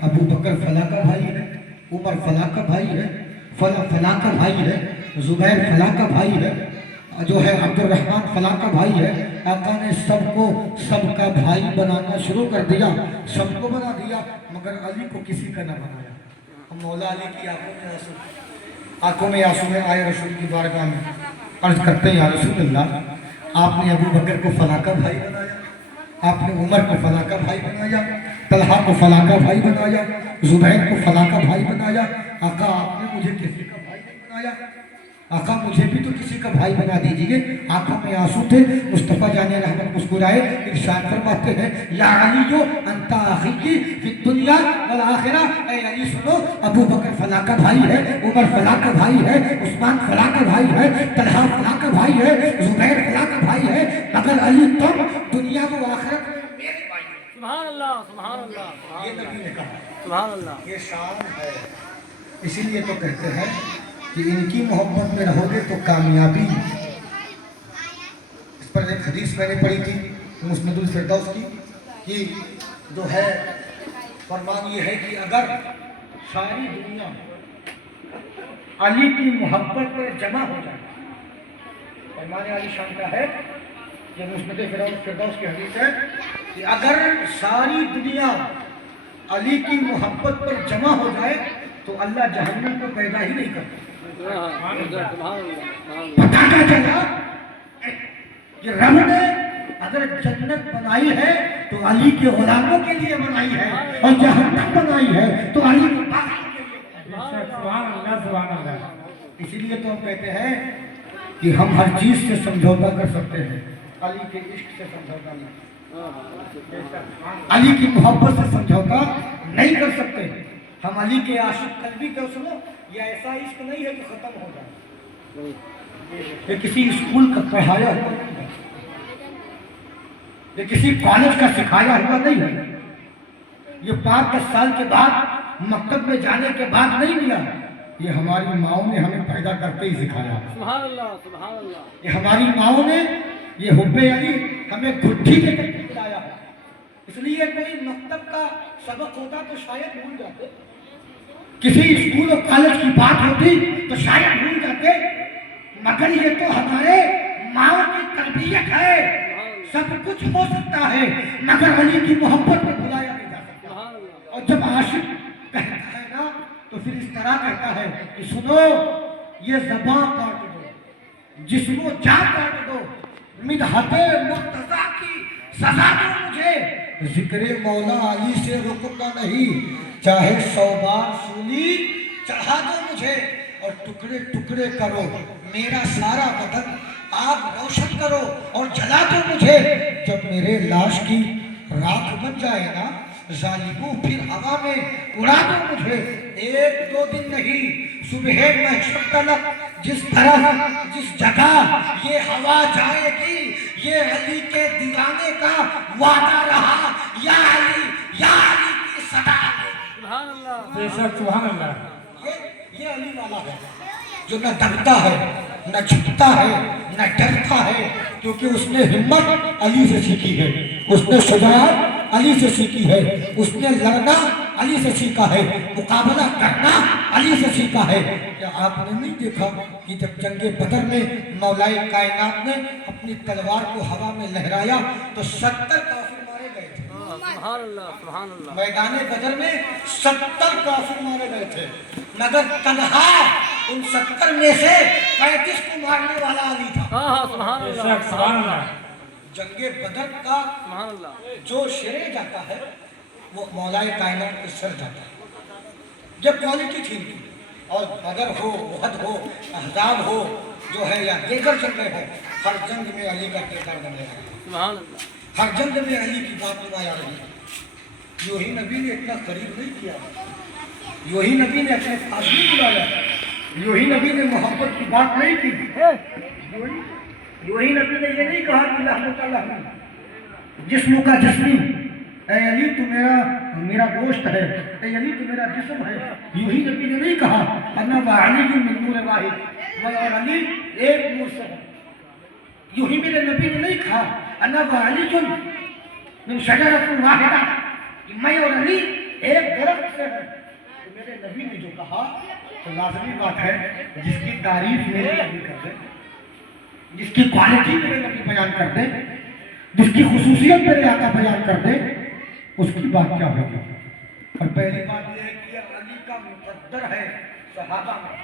ابو بکر فلاں کا بھائی ہے، عمر فلاں کا بھائی ہے، فلاں کا بھائی ہے، زبیر فلاں کا بھائی ہے، جو ہے عبد الرحمن فلاں کا بھائی ہے. آقا نے سب کو سب کا بھائی بنانا شروع کر دیا، سب کو بنا دیا، مگر علی کو کسی کا نہ بنایا. مولا علی کی آنکھوں میں آنسو میں آئے رسول کی بارگاہ میں عرض کرتے ہیں یا رسول اللہ، آپ نے ابو بکر کو فلاں کا بھائی بنایا، آپ نے عمر کو فلاں کا بھائی بنایا، طلحہ کو فلاں کا بھائی بنایا، زبیر کو فلاں کا بھائی بنایا. آقا آپ نے مجھے کسی کا بھائی نہیں بنایا، آقا مجھے بھی تو کسی کا بھائی بنا دیجئے. آنکھوں میں آنسو تھے. مصطفیٰ جان رحمت مسکرائے، ارشاد فرماتے ہیں یا علی انت اخی فی الدنیا والآخرہ. اے علی سنو، ابو بکر فلاں کا بھائی ہے، عمر فلاں کا بھائی ہے، عثمان فلاں کا بھائی ہے، طلحہ فلاں کا بھائی ہے، زبیر فلاں کا بھائی ہے، مگر علی تم دنیا و آخرت میں میرے بھائی ہو. سبحان اللہ سبحان اللہ. یہ نبی نے کہا، سبحان اللہ. یہ شان ہے. اسی لیے تو کہتے ہیں کہ ان کی محبت میں رہو گے تو کامیابی. اس پر ایک حدیث میں نے پڑھی تھی مسند الفردوس کی، کہ جو ہے فرمان یہ ہے کہ اگر ساری دنیا علی کی محبت پر جمع ہو جائے، فرمان علی شان کا ہے، یہ مسند الفردوس کی حدیث ہے کہ اگر ساری دنیا علی کی محبت پر جمع ہو جائے تو اللہ جہنم کو پیدا ہی نہیں کرتا. پتہ کیا چلا کہ رب نے اگر جنت بنائی ہے تو علی کے غلاموں کے لیے بنائی ہے، اور جہنم بنائی ہے تو علی کے باغیوں کے لیے بنائی ہے. سبحان اللہ سبحان اللہ. اسی لیے تو ہم کہتے ہیں کہ ہم ہر چیز سے سمجھوتا کر سکتے ہیں، علی کے عشق سے سمجھوتا نہیں، علی کی محبت سے سمجھوتا نہیں کر سکتے۔ ہم علی کے عاشق قلبی کو سنو، یہ ایسا عشق نہیں ہے کہ ختم ہو جائے، یہ کسی اسکول کا پڑھایا ہوا نہیں ہے، یہ کسی کالج کا سکھایا ہوا نہیں ہے، یہ 5-10 سال کے بعد مکتب میں جانے کے بعد نہیں ملا، یہ ہماری ماؤں نے ہمیں پیدا کرتے ہی سکھایا، سبحان اللہ سبحان اللہ یہ ہماری ماؤں نے یہ حب علی ہمیں گھٹی کے کر پلایا ہے۔ اس لیے کوئی مکتب کا سبق ہوتا تو شاید بھول جاتے، کسی اسکول اور کالج کی بات ہوتی تو شاید بھول جاتے، مگر یہ تو ہمارے ماؤں کی تربیت ہے۔ سب کچھ ہو سکتا ہے مگر علی کی محبت کو بھلایا نہیں جا سکتا۔ سبحان اللہ اور جب عاشق کہتا ہے نا تو پھر اس طرح کہتا ہے کہ سنو، یہ زباں کاٹ دو، جسم و جاں کاٹ دو، مدحت مرتضیٰ کی سزا دو مجھے، ذکر مولا علی سے رکنا نہیں، چاہے 100 بار سولی چڑھا دو مجھے، اور ٹکڑے ٹکڑے کرو میرا سارا بدن، آگ روشن کرو اور جلا دو مجھے، جب میرے لاش کی راکھ بن جائے نا ظالموں پھر ہوا میں اڑا دو مجھے، 1-2 دن نہیں، صبح محشر تلک جس طرح جس جگہ یہ ہوا جائے گی، یہ علی کے دیوانے کا وعدہ رہا، یا علی کی صدا ہے۔ سبحان اللہ بے شک سبحان اللہ۔ یہ علی والا ہے جو نہ دبتا ہے نہ جھکتا ہے نہ ڈرتا ہے، کیونکہ اس نے ہمت علی سے سیکھی ہے، اس نے شجاعت علی سے سیکھی ہے، اس نے لڑنا علی سے سیکھا ہے، مقابلہ کرنا علی سے سیکھا ہے۔ کیا آپ نے نہیں دیکھا کہ جب جنگ بدر میں مولا کائنات نے اپنی تلوار کو ہوا میں لہرایا تو 70 کافر مارے گئے تھے؟ سبحان اللہ سبحان اللہ میدان بدر میں 70 کافر مارے گئے تھے، مگر تنہا ان 70 میں سے 35 کو مارنے والا علی تھا۔ ہاں سبحان بے اللہ شک سبحان اللہ۔ جنگ بدر کا سبحان اللہ جو شرے جاتا ہے وہ مولا کائنات کے سر جاتا ہے، جب کوالٹی تھی ان کی، اور بدر ہو، احد ہو، احزاب ہو جو ہے یا دیگر جنگیں ہو، ہر جنگ میں علی کا کردار بنے گا، سبحان اللہ ہر جنگ میں علی کی بات نمایاں رہی ہے۔ یوں ہی نبی نے اتنا قریب نہیں کیا، یوں ہی نبی نے اپنے پاس نہیں بلایا، یوں ہی نبی نے محبت کی بات نہیں کی، یوں ہی نبی نے یہ نہیں کہا کہ رحمت اللہ جسم کا جسمی، اے علی تو میرا گوشت ہے، اے علی تو میرا جسم ہے، یوں ہی نبی نے نہیں کہا انا وعلی من نور واحد، میں اور علی ایک نور سے ہے، یوں ہی میرے نبی نے نہیں کہا انا وعلی من شجرۃ واحدہ، کہ میں اور علی ایک درخت سے ہے۔ تو میرے نبی نے جو کہا تو لازمی بات ہے جس کی تعریف میرے نبی کر دیں، جس کی کوالٹی میرے نبی بیان کر دیں، جس کی خصوصیت میرے آقا بیان کر دیں، اس کی بات کیا ہوگی؟ اور پہلی بات یہ ہے کہ یہ علی کا مقدر ہے صحابہ میں،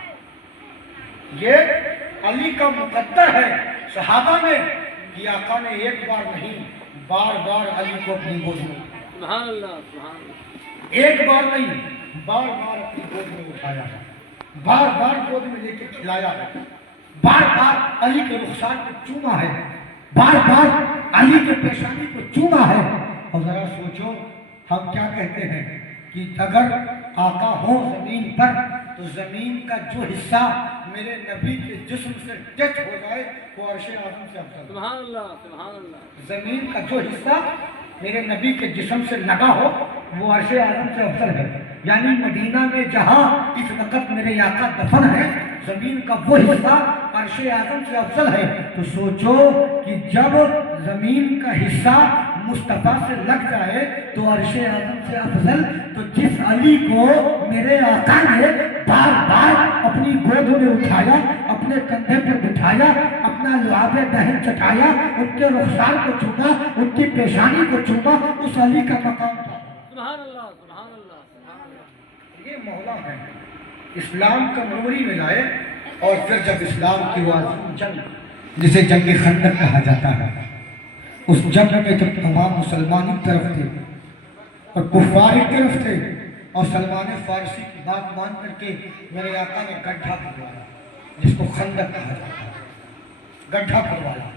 یہ علی کا مقدر ہے صحابہ میں، کہ آقا نے ایک بار نہیں بار بار علی کو اپنی گود میں، سبحان اللہ سبحان اللہ ایک بار نہیں بار بار اپنی گود میں اٹھایا ہے، بار بار گود میں لے کے کھلایا ہے، بار بار علی کے رخسار کو چوما ہے، بار بار علی کے پیشانی کو چوما ہے۔ اور ذرا سوچو ہم کیا کہتے ہیں کہ اگر آقا ہو زمین پر تو زمین کا جو حصہ میرے نبی کے جسم سے ٹچ ہو جائے وہ عرش اعظم سے افضل ہے۔ سبحان اللہ سبحان اللہ زمین کا جو حصہ میرے نبی کے جسم سے لگا ہو وہ عرش اعظم سے افضل ہے، یعنی مدینہ میں جہاں اس وقت میرے آقا دفن ہے زمین کا وہ حصہ عرش اعظم سے افضل ہے۔ تو سوچو کہ جب زمین کا حصہ مصطفیٰ سے لگ جائے تو عرش اعظم سے افضل، تو جس علی کو میرے آقا نے بار بار اپنی گود میں اٹھایا، اپنے کندھے پر بٹھایا، اپنا لعاب دہن چٹایا، ان کے رخسار کو چوما، ان کی پیشانی کو چوما، اس علی کا مقام تھا۔ سبحان اللہ سبحان اللہ سبحان اللہ یہ مولا ہے اسلام کا نوری میں لائے، اور پھر جب اسلام کی وہ عظیم جنگ جسے جنگ خندق کہا جاتا ہے، اس جنگ میں جب تمام مسلمان ایک طرف تھے اور کفار ایک طرف تھے، اور سلمان فارسی کی بات مان کر کے میرے آقا نے گڈھا کھدوایا، جس کو خندق کہا جاتا ہے، گڈھا کھدوایا۔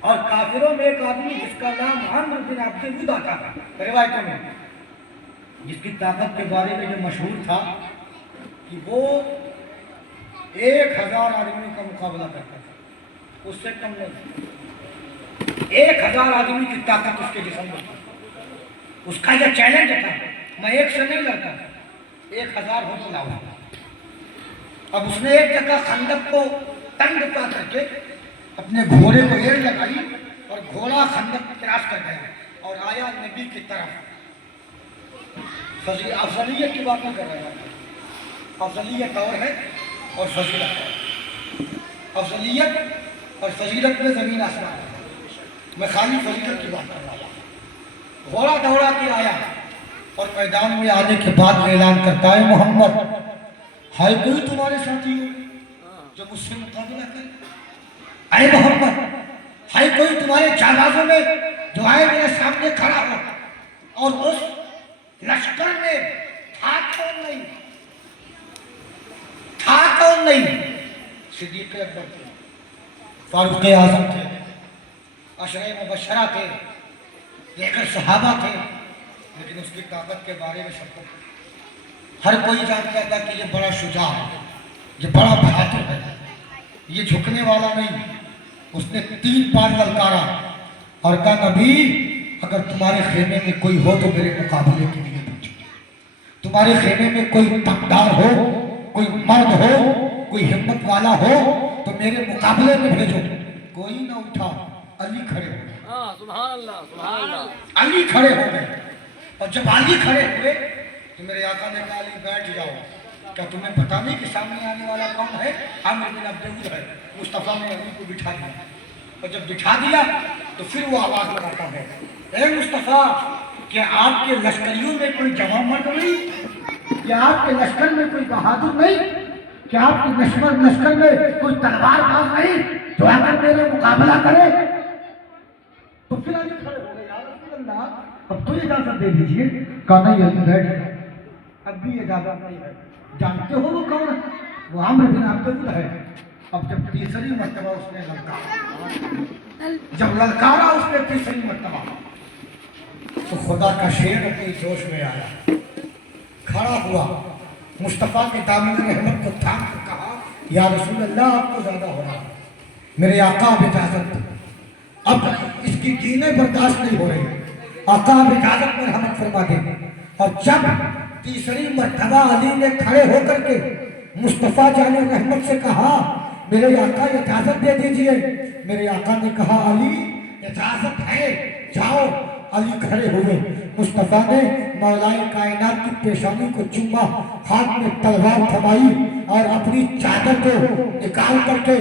اور کافروں میں ایک آدمی جس کا نام عمرو بن عبد ود آتا ہے روایتوں میں، جس کی طاقت کے بارے میں جو مشہور تھا کہ وہ 1000 آدمیوں کا مقابلہ کرتا تھا، اس سے کم نہیں، 1000 آدمی کی طاقت اس کے جسم میں تھی۔ اس کا یہ چیلنج تھا، میں ایک سے نہیں لڑتا، 1000 ہو تو لاؤں۔ اب اس نے ایک جگہ خندق کو تنگ پا کر کے اپنے گھوڑے کو ایڑ لگائی اور گھوڑا خندق کراس کر گیا اور آیا نبی کی طرف۔ افضلیت کی بات نہیں کر رہا ہے، افضلیت اور ہے اور فضیلت ہے۔ افضلیت اور فضیلت میں زمین آسمان ہے، میں خالی فضیلت کی بات کر رہا ہوں۔ گھوڑا دوڑا کے آیا اور میدان میں آنے کے بعد اعلان کرتا ہے، محمد ہے کوئی تمہارے ساتھی ہو جو مجھ سے مقابلہ کرے؟ اے محمد ہے کوئی تمہارے جانبازوں میں جو آئے میرے سامنے کھڑا ہو؟ اور اس لشکر میں تھا کون نہیں؟ تھا کون نہیں؟ صدیق اکبر تھے، فاروق اعظم تھے، عشرہ مبشرہ تھے، دیگر صحابہ تھے، لیکن اس کی طاقت کے بارے میں سب کو ہر کوئی جانتا تھا کہ یہ بڑا شجاع ہے، یہ بڑا بہادر ہے، یہ جھکنے والا نہیں۔ اس نے 3 بار للکارا اور کہا، نبی اگر تمہارے خیمے میں کوئی ہو تو میرے مقابلے کے لیے بھیجو، تمہارے خیمے میں کوئی تقدار ہو، کوئی مرد ہو، کوئی ہمت والا ہو تو میرے مقابلے میں بھیجو۔ کوئی نہ اٹھا، علی کھڑے ہو گئے، سبحان اللہ سبحان اللہ۔ علی کھڑے ہو گئے۔ اور جب علی کھڑے ہوئے تو میرے آقا نے کہا، علی بیٹھ جاؤ، کیا تمہیں پتا نہیں کہ سامنے آنے والا کون ہے؟ عمرو بن عبد ود ہے۔ مصطفیٰ نے علی کو بٹھا دیا، اور جب بٹھا دیا تو پھر وہ آواز لگاتا ہے، اے مصطفیٰ کیا آپ کے لشکریوں میں کوئی جواں مرد نہیں؟ کیا آپ کے لشکر میں کوئی بہادر نہیں؟ کیا آپ کے لشکر میں کوئی تلوار باز نہیں جو آ کر میرا مقابلہ کرے؟ تو پھر علی کھڑے ہو گئے، یا رسول اللہ اب تو اجازت دے دیجیے۔ کہا نہیں علی بیٹھ جائے، اب بھی اجازت نہیں ہے۔ جانتے ہو وہ کون ہے؟ وہ عمرو بن عبد ود ہے۔ اب جب تیسری مرتبہ اس نے للکارا، جب للکارا اس نے تیسری مرتبہ، تو خدا کا شیر اپنی جوش میں آیا، کھڑا ہوا، مصطفیٰ کے دامن رحمت کو تھام کر کہا، یا رسول اللہ آپ کو زیادہ ہو رہا ہے، میرے آقا اب اجازت، اب اس کی کینیں برداشت نہیں ہو رہی، آقا اب اجازت میں رحمت فرما دیں۔ اور جب تیسری مرتبہ علی نے کھڑے ہو کر کے مصطفیٰ جان رحمت سے کہا، میرے آقا اجازت دے دیجئے، میرے آقا نے کہا، علی اجازت ہے، جاؤ۔ علی کھڑے ہوئے، مصطفیٰ نے مولا کائنات کی پیشانی کو چوما، ہاتھ میں تلوار تھمائی اور اپنی چادر کو نکال کر کے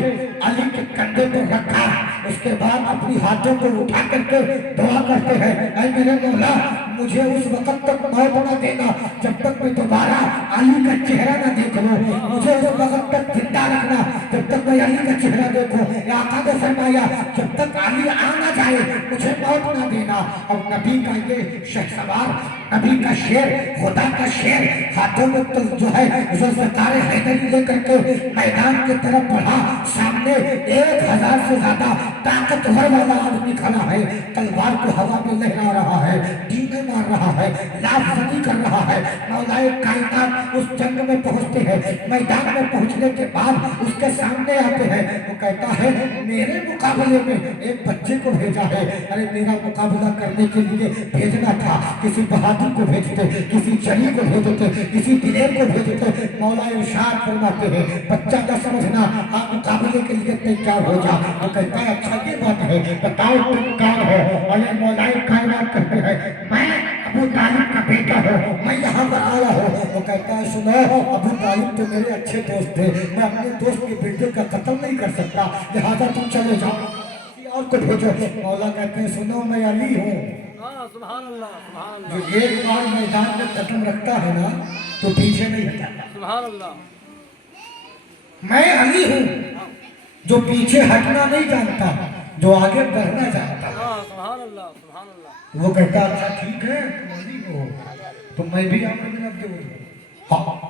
علی کے کندھے پر رکھا۔ اس کے بعد اپنی ہاتھوں کو اٹھا کر کے دعا کرتے ہیں، اے میرے مولا مجھے اس وقت تک موت نہ دینا جب تک میں دوبارہ علی کا چہرہ نہ دیکھ لوں، مجھے اس وقت تک زندہ رکھنا جب تک میں علی کا چہرہ دیکھوں۔ یا آقا نے فرمایا جب تک علی آ نہ جائے مجھے موت نہ دینا۔ اور نبی کا یہ شہسوار، نبی کا شیر، خدا کا شیر ہاتھوں میں جو ہے ذوالفقار حیدری لے کر کے میدان کی طرف بڑھا، سامنے 1000 سے زیادہ طاقتور والا آدمی کھڑا ہے، تلوار کو ہوا میں لہرا رہا ہے، ڈینے مار رہا ہے، لاف زنی کر رہا ہے۔ مولا کائنات اس جنگ میں پہنچتے ہیں، میدان میں پہنچنے کے بعد اس کے سامنے آتے ہیں، وہ کہتا ہے میرے مقابلے میں ایک بچے کو بھیجا ہے، ارے میرا مقابلہ کرنے کے لیے بھیجنا تھا، کسی بہادر کو بھیجتے، کسی جلی کو بھیجتے، کسی دلیر کو بھیجتے۔ مولا ارشاد فرماتے ہیں بچہ نہ سمجھنا، آپ مقابلے کے لیے تیار ہو جا۔ وہ کہتا ہے اچھا یہ بات ہے، بتاؤ تم کون ہو؟ اور مولا کائنات کہتے ہیں میں ابو طالب کا بیٹا ہوں، میں یہاں پر آیا ہوں۔ وہ کہتا ہے سنو ابو طالب تو میرے اچھے دوست تھے، میں اپنے دوست کے بیٹے کا قتل نہیں کر سکتا، لہذا تم چلے جاؤ اور کو بھیجو۔ مولا کہتے ہیں سنو میں علی ہوں، سبحان اللہ سبحان جو اللہ ایک بار میدان میں قدم رکھتا ہے نا تو پیچھے نہیں ہٹاتا۔ سبحان اللہ میں علی ہوں جو پیچھے ہٹنا نہیں جانتا، جو آگے بڑھنا جانتا۔ سبحان اللہ سبحان اللہ۔ وہ کہتا اچھا ٹھیک ہے تم علی ہو تو میں بھی عمرو بن عبد ود ہوں۔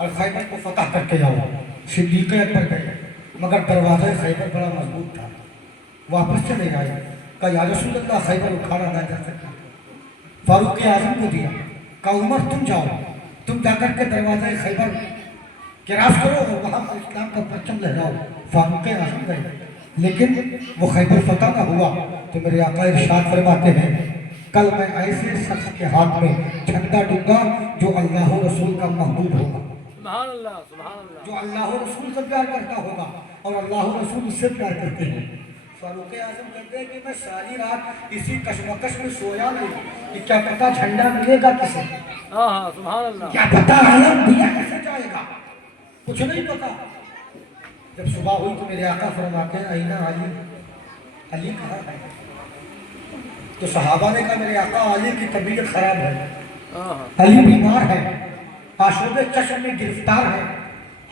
اور خیبر کو فتح کر کے جاؤ۔ صدیق اکبر گئے مگر دروازہ خیبر بڑا مضبوط تھا، واپس چلے گئے۔ کہا یا رسول اللہ خیبر اکھاڑا نہ جا سکتا۔ فاروق اعظم کو دیا، کہا عمر تم جاؤ، تم جا کر کے دروازہ خیبر کراس کرو اور وہاں پر اسلام کا پرچم لہراؤ۔ فاروق اعظم گئے لیکن وہ خیبر فتح نہ ہوا تو میرے آقا ارشاد فرماتے ہیں کل میں ایسے شخص کے ہاتھ میں جھنڈا دوں گا جو اللہ و رسول کا محبوب ہوگا، سبحان اللہ سبحان اللہ جو اللہ و رسول سے پیار کرتا ہوگا اور اللہ و رسول اس سے پیار کرتے ہیں۔ فاروق اعظم کہتے ہیں کہ میں ساری رات اسی کشمکش میں سویا نہیں کہ کیا پتہ جھنڈا ملے گا کسے، ہاں ہاں سبحان اللہ کیا پتہ عالم دیا کیسے جائے گا، کچھ نہیں پتا۔ جب صبح ہوئی تو میرے آقا فرماتے ہیں اینا علی، علی کہاں ہے؟ تو صحابہ نے کہا میرے آقا علی کی طبیعت خراب ہے، ہاں ہاں علی بیمار ہے، آشوب چشم میں گرفتار ہے،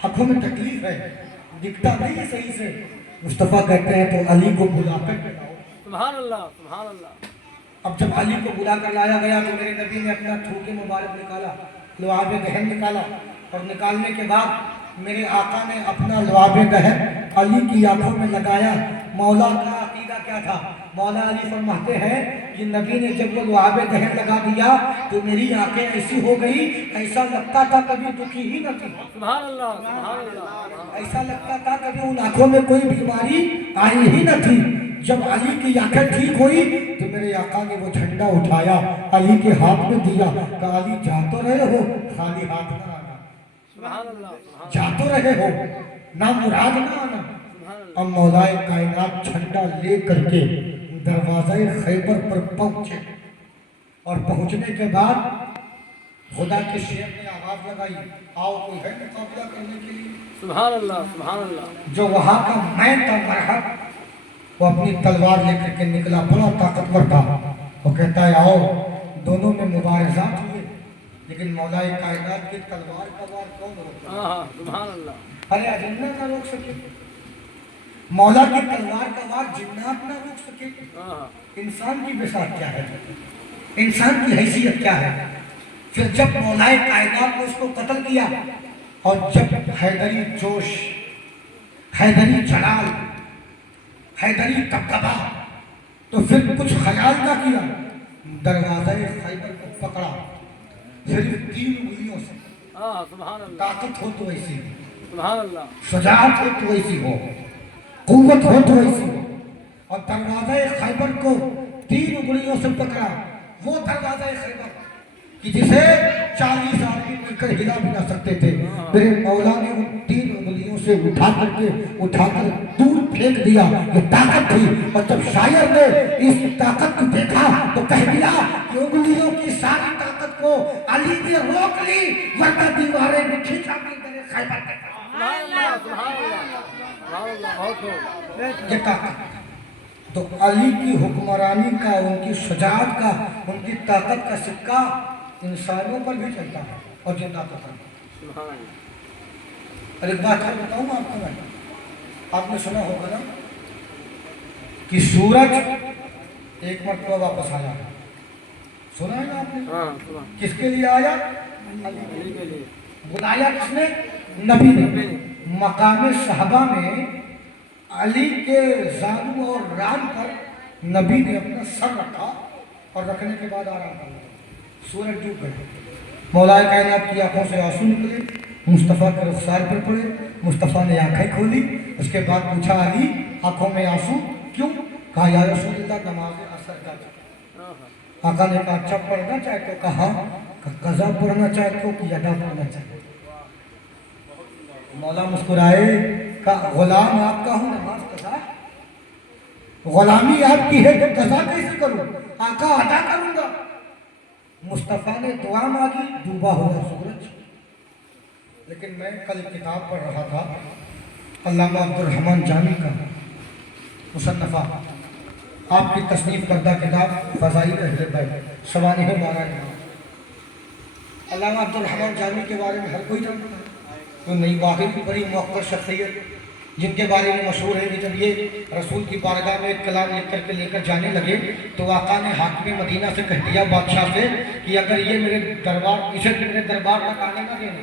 آنکھوں میں تکلیف ہے، دکھتا نہیں ہے صحیح سے۔ مصطفیٰ کہتے ہیں تو علی کو بلا کر کے لاؤ۔ سبحان اللہ سبحان اللہ اب جب علی کو بلا کر لایا گیا تو میرے نبی نے اپنا تھوک مبارک نکالا، لعاب دہن نکالا، اور نکالنے کے بعد میرے آقا نے اپنا لعاب دہن علی کی آنکھوں میں لگایا۔ مولا کا عقیدہ کیا تھا؟ مولا علی فرماتے ہیں کہ نبی نے جب وہ لعاب دہن لگا دیا تو میری آنکھیں ایسی ہو گئی ایسا لگتا تھا کبھی دکھی ہی نہ تھی، سبحان اللہ سبحان اللہ ایسا لگتا تھا کبھی ان آنکھوں میں کوئی بیماری آئی ہی نہ تھی۔ جب علی کی آنکھیں ٹھیک ہوئی تو میرے آقا نے وہ جھنڈا اٹھایا، علی کے ہاتھ میں دیا، کہا علی جا تو رہے ہو خالی ہاتھ نہ آنا، سبحان اللہ سبحان جا تو رہے ہو نہ مراد نہ آنا۔ اب مولائے کائنات جھنڈا لے کر کے دروازہ خیبر پر پہنچے، اور پہنچنے کے بعد خدا کے شیر نے آواز لگائی آؤ کوئی ہے مقابلہ کرنے کے لیے۔ سبحان اللہ سبحان اللہ جو وہاں کا میں تھا مرحب وہ اپنی تلوار لے کر کے نکلا، بڑا طاقتور تھا، وہ کہتا ہے آؤ، دونوں میں مبارزات ہوئے لیکن مولا کائنات کی تلوار کا وار کون روکا؟ ہاں ہاں سبحان اللہ ارے جنت نہ روک سکے، مولا کی تلوار کا وار جنات نہ روک سکے، ہاں ہاں انسان کی بساط کیا ہے، انسان کی حیثیت کیا ہے؟ پھر جب مولا کائنات نے اس کو قتل کیا اور جب حیدری جوش، حیدری جلال، حیدری دبدبا، تو پھر کچھ خیال نہ کیا، دروازہ خیبر کو پکڑا، صرف 3 انگلیوں سے، ہاں سبحان اللہ طاقت ہو تو ایسی، سبحان اللہ شجاعت ہو تو ایسی ہو، قوت ہو تو ایسی ہو، اور دروازہ خیبر کو 3 انگلیوں سے پکڑا، وہ دروازہ خیبر کہ جسے 40 آدمی مل کر ہلا بھی نہ سکتے تھے، میرے مولا نے ان 3 انگلیوں سے اٹھا کر دور پھینک دیا، یہ طاقت تھی۔ اور جب شاعر نے اس طاقت کو دیکھا تو کہہ دیا کہ انگلیوں کی ساری طاقت کو علی نے روک لی ورنہ دیواریں میں کھینچا بھی میرے خیبر کے پاس۔ سبحان اللہ سبحان اللہ سبحان اللہ بہت خوب یہ طاقت تو علی کی حکمرانی کا، ان کی شجاعت کا، ان کی طاقت کا سکہ انسانوں پر بھی چلتا ہے اور جناتوں پر بھی۔ سبحان اللہ اور ایک بات اور بتاؤں میں آپ کو، میں آپ نے سنا ہوگا نا کہ سورج ایک مرتبہ واپس آیا، سنا ہے نا آپ نے؟ ہاں سبحان کس کے لیے آیا؟ علی کے لیے بلایا کس نے؟ نبی نے۔ مقام صحابہ میں علی کے زانو اور ران پر نبی نے اپنا سر رکھا اور رکھنے کے بعد آرام کر لیا۔ سورج ڈوب گئے، مولا کائنات کی آنکھوں سے آنسو نکلے، مصطفیٰ کے رخسار پر پڑے، مصطفیٰ نے آنکھیں کھولی، اس کے بعد پوچھا علی آنکھوں میں آنسو کیوں؟ کہا یا رسول اللہ نماز عصر کا چاہتا۔ ہاں ہاں آقا نے کہا اچھا پڑھنا چاہتے ہو؟ کہا قضا پڑھنا چاہتے ہو کہ ادا پڑھنا چاہتے ہو؟ مولا مسکرائے، کہا غلام آپ کا ہوں، نماز قضا ہے، غلامی آپ کی ہے تو قضا کیسے کروں؟ آقا ادا کروں گا۔ مصطفیٰ نے دعا مانگی، ڈوبا ہوا سورج۔ لیکن میں کل کتاب پڑھ رہا تھا علامہ عبدالرحمن جامی کا مصنفہ، آپ کی تصنیف کردہ کتاب فضائل اہل بیت سوانح بارہ امام۔ علامہ عبدالرحمن جامی کے بارے میں ہر کوئی جانتا ہے، تو نہیں واقعی بڑی موقر شخصیت جن کے بارے میں مشہور ہے کہ جب یہ رسول کی بارگاہ میں ایک کلام لکھ کر کے لے کر جانے لگے تو آقا نے حاکم مدینہ سے کہہ دیا بادشاہ سے کہ اگر یہ میرے دربار، اسے میرے دربار تک آنے نہ دینے،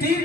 3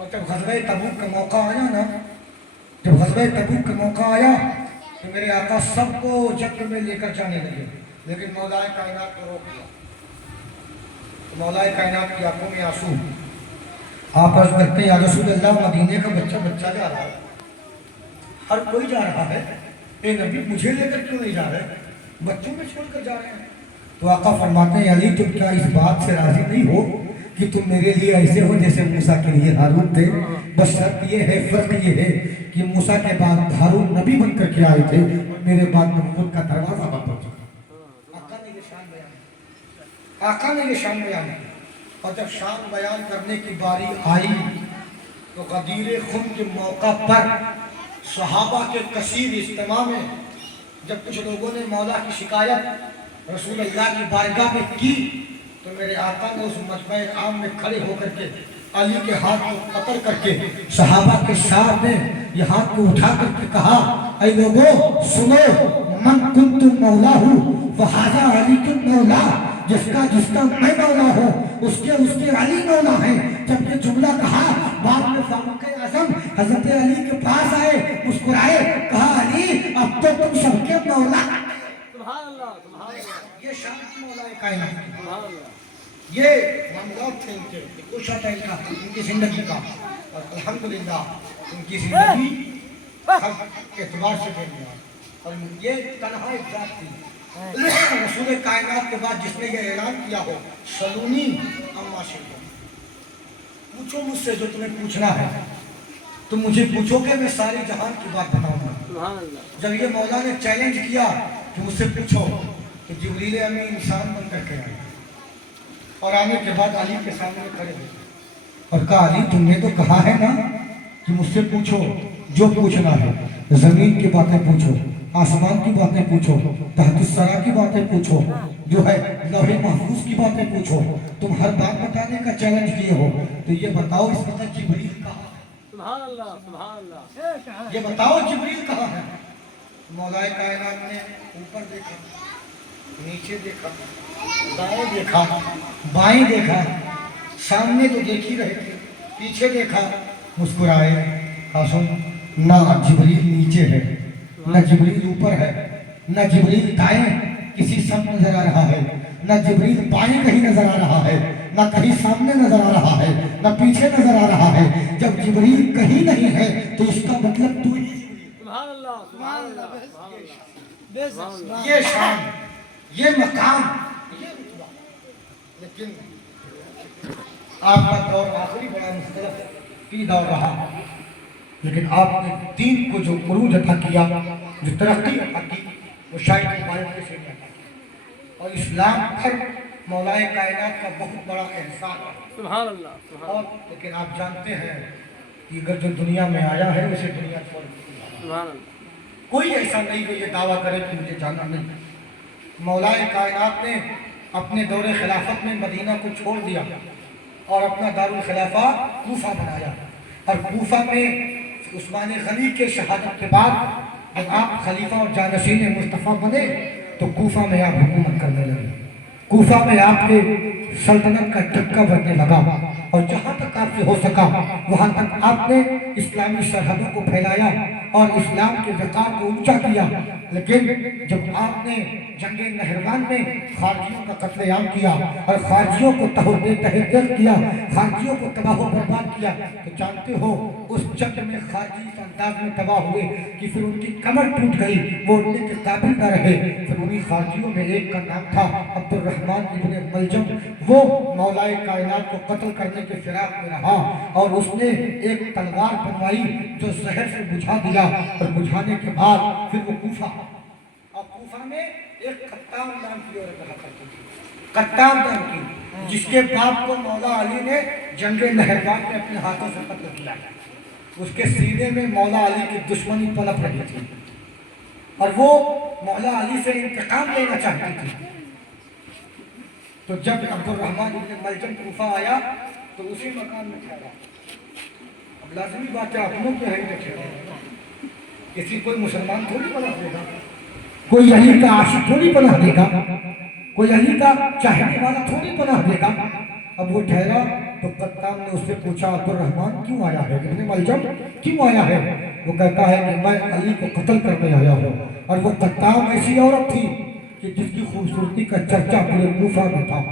اور جب غزوہ تبوک کا موقع آیا نا، جب غزوہ تبوک کا موقع آیا تو میرے آقا سب کو جنگ میں لے کر جانے لگے، لیکن مولا کائنات کو روک دیا۔ مولا کائنات کی آنکھوں میں آنسو، آپ عرض کرتے ہیں یا رسول اللہ مدینے کا بچہ بچہ جا رہا ہے، ہر کوئی جا رہا ہے، اے نبی مجھے لے کر کیوں نہیں جا رہے، بچوں میں چھوڑ کر جا رہے ہیں؟ تو آقا فرماتے ہیں علی تم کیا اس بات سے راضی نہیں ہو کہ تم میرے لیے ایسے ہو جیسے موسیٰ کے لیے ہارون تھے؟ بس شرط یہ ہے، فرق یہ ہے کہ موسیٰ کے بعد ہارون نبی بن کر کے آئے تھے، میرے بعد نبوت کا دروازہ بند ہو چکا۔ آقا نے یہ شان بیان کی، آقا نے یہ شان بیان کی۔ اور جب شان بیان کرنے کی باری آئی تو غدیر خم کے موقع پر صحابہ کے کثیر اجتماع میں جب کچھ لوگوں نے مولا کی شکایت رسول اللہ کی بارگاہ میں کی تو میرے آقا نے اس مجمع عام میں کھڑے ہو کر کے علی کے ہاتھ کو قطر کر کے صحابہ کے سامنے یہ ہاتھ کو اٹھا کر کے کہا، اے لوگوں سنو، من کنت مولا ہوں فہذا علی کن مولا، جس کا میں مولا ہوں اس کے علی مولا ہیں۔ جب یہ جملہ کہا بعد میں فاروق اعظم حضرت علی کے پاس آئے، مسکرائے، کہا علی اب تو تم سب کے مولا۔ سبحان اللہ، سبحان اللہ، یہ شان کی مولا کائنات، سبحان اللہ۔ یہ معاملات تھے ان کے، کوشا تھا ان کی زندگی کا، اور الحمدللہ ان کی زندگی ہر اعتبار سے بہتر، اور یہ تنہا ایک ذات تھی رسول کائنات کے بعد جس نے یہ اعلان کیا ہو، سلونی اما شئتم، پوچھو مجھ سے جو تمہیں پوچھنا ہے، تم مجھے پوچھو کہ میں ساری جہان کی بات بتاؤں گا۔ سبحان اللہ۔ جب یہ مولا نے چیلنج کیا کہ مجھ سے پوچھو تو جبریل امین انسان بن کر کے آئے، اور آنے کے بعد علی کے سامنے کھڑے ہوئے اور کہا علی تم نے تو کہا ہے نا کہ مجھ سے پوچھو جو پوچھنا ہے، زمین کی باتیں پوچھو، آسمان کی باتیں پوچھو، تحت الثری کی باتیں پوچھو، جو ہے لوح محفوظ کی باتیں پوچھو، تم ہر بات بتانے کا چیلنج کیے ہو، تو یہ بتاؤ اس وقت جبریل کہاں ہے؟ سبحان اللہ، سبحان اللہ۔ یہ بتاؤ جبریل کہاں ہے؟ مولا کائنات نے اوپر دیکھا، نیچے دیکھا، دائیں دیکھا، بائیں دیکھا، سامنے تو دیکھ ہی رہے تھے، پیچھے دیکھا، مسکرائے، حسن نہ جبریل نیچے ہے، نہ جبریل اوپر ہے، نہ جبریل دائیں کسی سمت نظر آ رہا ہے، نہ جبریل بائیں کہیں نظر آ رہا ہے، نہ کہیں سامنے نظر آ رہا ہے، نہ پیچھے نظر آ رہا ہے۔ جب جبریل کہیں نہیں ہے تو اس کا مطلب تو ہی سبحان اللہ، سبحان اللہ، سبحان اللہ۔ یہ شان، یہ مقام، یہ رتبہ۔ لیکن آپ کا دور آخری بڑا مختلف کی دور رہا، لیکن آپ نے دین کو جو عروج عطا کیا، جو ترقی عطا کی، وہ شاید عبادت سے عطا کی، اور اسلام پر مولا کائنات کا بہت بڑا احسان ہے۔ سبحان اللہ، سبحان اور لیکن آپ جانتے ہیں کہ اگر جو دنیا میں آیا ہے اسے دنیا چھوڑ دی۔ سبحان اللہ۔ کوئی ایسا نہیں کہ یہ دعویٰ کرے کہ مجھے جانا نہیں۔ مولا کائنات نے اپنے دور خلافت میں مدینہ کو چھوڑ دیا اور اپنا دارالخلافہ کوفہ بنایا، اور کوفہ میں عثمان غنی کے شہادت کے بعد جب آپ خلیفہ اور جانشین مصطفیٰ بنے تو کوفہ میں آپ حکومت کرنے لگے، کوفہ میں آپ کے سلطنت کا ڈھکا بننے لگا، اور جہاں تک آپ سے ہو سکا وہاں تک آپ نے اسلامی سرحدوں کو پھیلایا اور اسلام کے وقار کو اونچا کیا۔ لیکن جب آپ نے جنگ نہروان میں خارجیوں کا قتل عام کیا اور خارجیوں کو تحقیق کیا، خارجیوں کو تباہ و برباد کیا، تو جانتے ہو اس جنگ میں خارجی اس انداز میں تباہ ہوئے کہ پھر ان کی کمر ٹوٹ گئی، وہ اڑنے کے قابل نہ رہے۔ پھر انہی خارجیوں میں ایک کا نام تھا عبد الرحمن ابن ملجم، وہ مولا کائنات کو قتل کرنے کے فراق میں رہا، اور اس نے ایک تلوار بنوائی جو زہر سے بجھا دیا، اور بجھانے کے بعد پھر وہ کوفہ، اور کوفہ میں ایک قطام نام کی عورت رہا کرتی تھی، قطام نام کی، جس کے باپ کو مولا علی نے جنگ نہروان میں اپنے ہاتھوں سے قتل کیا۔ اس کے سینے میں مولا علی کی دشمنی پنپ رہی تھی، اور وہ مولا علی سے انتقام لینا چاہتی تھی۔ تو جب عبد الرحمن ابن ملجم کوفہ آیا تو اسی مکان میں ٹھہرا۔ اب لازمی بات ہے اپنوں کے ہیں ٹھہرا، کسی کوئی مسلمان تھوڑی پناہ دے گا، کوئی علی کا عاشق تھوڑی پناہ دے گا، کوئی علی کا چاہنے والا تھوڑی پناہ دے گا۔ اب وہ ٹھہرا تو قطام نے اس سے پوچھا عبدالرحمن کیوں آیا ہے، ابن ملجم کیوں آیا ہے؟ وہ کہتا ہے کہ میں علی کو قتل کرنے آیا ہوں۔ اور وہ قطام ایسی عورت تھی کہ جس کی خوبصورتی کا چرچا پورے کوفہ میں تھا،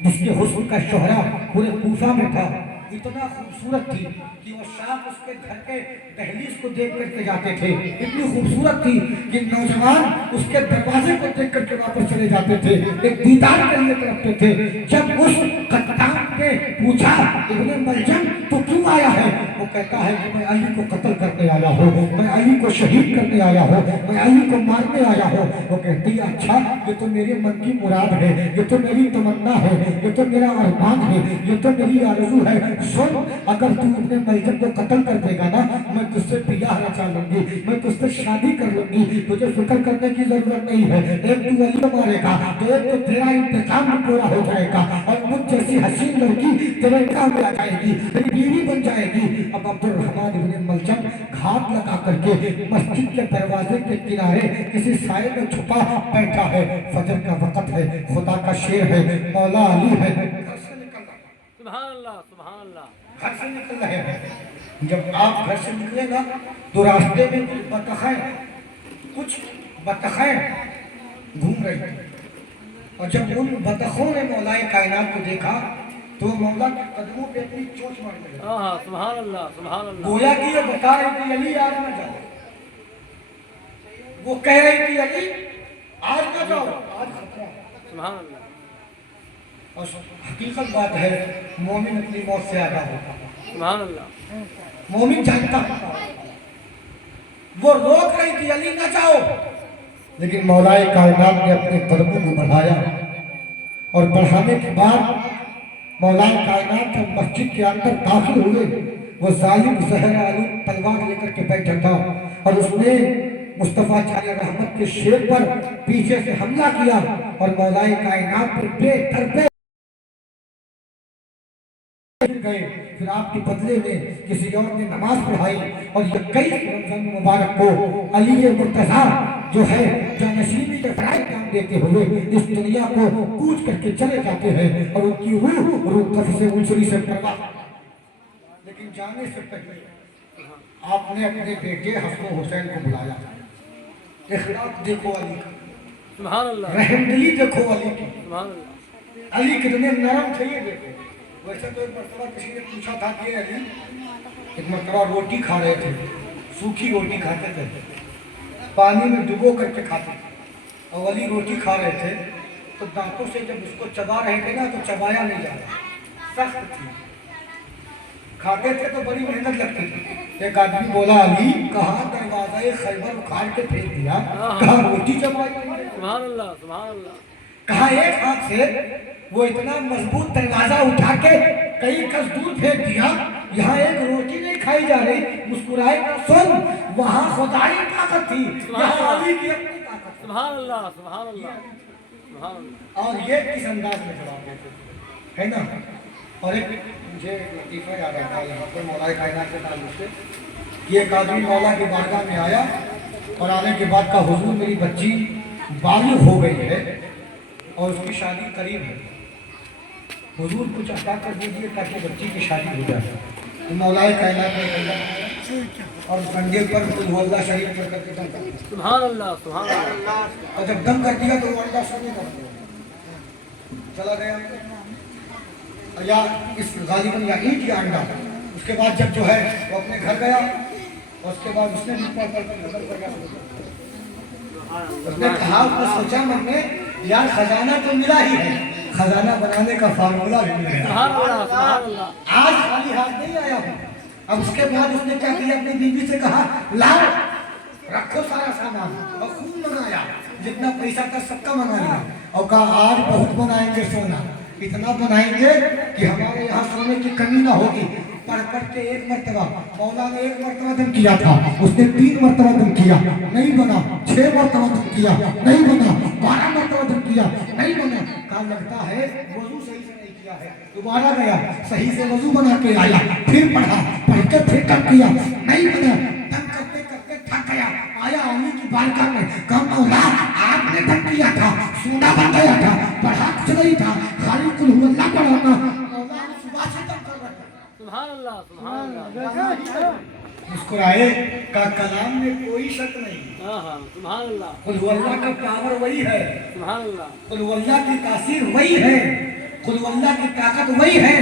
جس کے حسن کا شہرہ پورے کوفہ میں تھا، اتنا خوبصورت تھی کہ وہ شام اس کے گھر کے دہلیز کو دیکھ کر کے جاتے تھے، اتنی خوبصورت تھی کہ نوجوان اس کے دروازے کو دیکھ کر کے واپس چلے جاتے تھے، ایک دیدار کے لیے تڑپتے تھے۔ جب اس قطام نے پوچھا ابن ملجم تو کیوں آیا ہے، وہ کہتا ہے کہ میں علی کو قتل کرنے آیا ہوں، میں علی کو شہید کرنے آیا ہوں، میں علی کو مارنے آیا ہوں۔ وہ کہتی ہے اچھا یہ تو میرے من کی مراد ہے، یہ تو میری تمنا ہے، یہ تو میرا ارمان ہے، یہ تو میری آرزو ہے۔ سن، اگر تو اپنے ملجم کو قتل کر دے گا نا، میں تجھ سے بیاہ رچا لوں گی، میں تجھ سے شادی کر لوں گی، تجھے فکر کرنے کی ضرورت نہیں ہے۔ ایک تو علی کو مارے گا تو ایک تو تیرا انتقام بھی پورا ہو جائے گا، اور مجھ جیسی حسین لڑکی تیرے کام میں آ جائے گی، تیری بیوی بن جائے گی۔ اب عبدالرحمن ابن ملجم گھاٹ لگا کر کے مسجد کے دروازے کے کنارے کسی سائے میں چھپا بیٹھا ہے۔ فجر کا وقت ہے، خدا کا شیر ہے، مولا علی ہے، گھر سے نکل رہا ہے، سبحان اللہ سبحان اللہ گھر سے نکل رہے ہیں۔ جب آپ گھر سے نکلے گا تو راستے میں کچھ بطخیں گھوم رہی تھی، اور جب ان بطخوں نے مولا کائنات کو دیکھا تو مولا کے قدموں پہ اپنی چونچ مار لگی، سبحان اللہ سبحان اللہ گویا کہ یہ بتا رہی تھی علی آج نہ جاؤ، وہ کہہ رہی تھی علی آج نہ جاؤ، آج خطرہ ہے۔ سبحان اللہ اور حقیقت بات ہے، مومن اپنی موت سے آگاہ ہوتا ہے، سبحان اللہ مومن جانتا ہے۔ وہ روک رہی تھی علی نہ جاؤ، لیکن مولا کائنات نے اپنے قدموں کو بڑھایا، اور بڑھانے کے بعد مولا کائنات جب مسجد کے اندر داخل ہوئے، وہ ظالم زہر آلود تلوار لے کر کے بیٹھا تھا، اور اس نے مصطفیٰ علیہ رحمت کے شیر پر پیچھے سے حملہ کیا، اور مولا کائنات پر بے تربے گئے۔ پھر آپ کے بدلے میں کسی اور نے نماز پڑھائی، اور یہ کئی رمضان مبارک کو علی مرتضیٰ جو ہے جانشینی کے فرائض کام دیتے ہوئے اس دنیا کو کوچ کر کے چلے جاتے ہیں، اور ان کی روح قفس انصری سے پرواز۔ لیکن جانے سے پہلے آپ نے اپنے بیٹے حسن حسین کو بلایا، اخلاق دیکھو علی کا، سبحان اللہ رحم دلی دیکھو علی کی، سبحان اللہ علی کتنے نرم تھے یہ دیکھو۔ ویسے تو ایک مرتبہ کسی نے پوچھا تھا کہ علی، ایک مرتبہ روٹی کھا رہے تھے، سوکھی روٹی کھاتے تھے، پانی میں ڈبو کر کے کھاتے تھے، اور علی روٹی کھا رہے تھے تو دانتوں سے جب اس کو چبا رہے تھے نا تو چبایا نہیں جا رہا، سخت تھی، کھاتے تھے تو بڑی محنت لگتی تھی۔ ایک آدمی بولا علی کہاں دروازہ خیبر اکھاڑ کے پھینک دیا، کہاں روٹی چبائی، سبحان اللہ سبحان اللہ کہاں ایک ہاتھ سے وہ اتنا مضبوط دروازہ اٹھا کے کئی گز دور پھینک دیا، یہاں ایک روٹی نہیں کھائی جا رہی، مسکرائے سن وہاں خدائی طاقت تھی، یہاں علی کی اپنی طاقت تھی۔ سبحان اللہ سبحان اللہ سبحان اللہ اور یہ کس انداز میں جواب دیتے تھے، ہے نا۔ اور ایک مجھے ایک لطیفہ یاد آتا ہے یہاں پر مولا کائنات کے تعلق سے، کہ ایک آدمی مولا کی بارگاہ میں آیا، اور آنے کے بعد کہا حضور میری بچی بالغ ہو گئی ہے اور اس کی شادی قریب ہے، حضور کچھ عطا کر دیجیے تاکہ بچی کی شادی ہو جائے۔ تو مولا کائنات نے اور کنڈے پر قل اللہ شریف پڑھ کر کے دم کر دیا، سبحان اللہ سبحان اللہ اور جب دم کر دیا تو وہ انڈا سونے کر دیا چلا گیا، یا اس غالباً یا اینٹ یا انڈا۔ اس کے بعد جب جو ہے وہ اپنے گھر گیا، اور اس کے بعد اس نے بھی پڑھ کر کے نظر پڑ گیا، اس نے کہا، اس نے سوچا من میں یار خزانہ تو ملا ہی ہے، خزانہ بنانے کا فارمولہ بھی مل گیا، سبحان اللہ سبحان اللہ آج خالی ہاتھ نہیں آیا ہوں۔ اب اس کے بعد اس نے کیا کیا، اپنی بیوی سے کہا لاؤ رکھو سارا سامان، اور خوب منایا، جتنا پیسہ تھا سب کا منا لیا، اور کہا آج بہت بنائیں گے سونا، اتنا بنائیں گے کہ ہمارے یہاں سونے کی کمی نہ ہوگی۔ پڑھ پڑھ کے ایک مرتبہ مولا نے ایک مرتبہ دم کیا تھا، اس نے 3 مرتبہ دم کیا نہیں بنا، 6 مرتبہ دم کیا نہیں بنا، 12 مرتبہ دم کیا نہیں بنا، کہا لگتا ہے وضو صحیح سے نہیں کیا ہے، دوبارہ گیا صحیح سے وضو بنا کے آیا، پھر پڑھا، پڑھ کے پھر دم کیا نہیں بنا، دم کرتے کرتے تھک گیا، آیا علی کی بارگاہ میں، کہا مولا آپ نے دم کیا تھا، سونا بن گیا تھا، پڑھا کچھ نہیں تھا، خالی قل ہو اللہ پڑھا تھا، مولا ستم کر رہے ہیں. سبحان اللہ سبحان اللہ مسکرائے کا کلام میں کوئی شک نہیں. ہاں ہاں سبحان اللہ قل هو اللہ کا پاور وہی ہے. سبحان اللہ قل هو اللہ کی تاثیر وہی ہے. قل هو اللہ کی طاقت وہی ہے.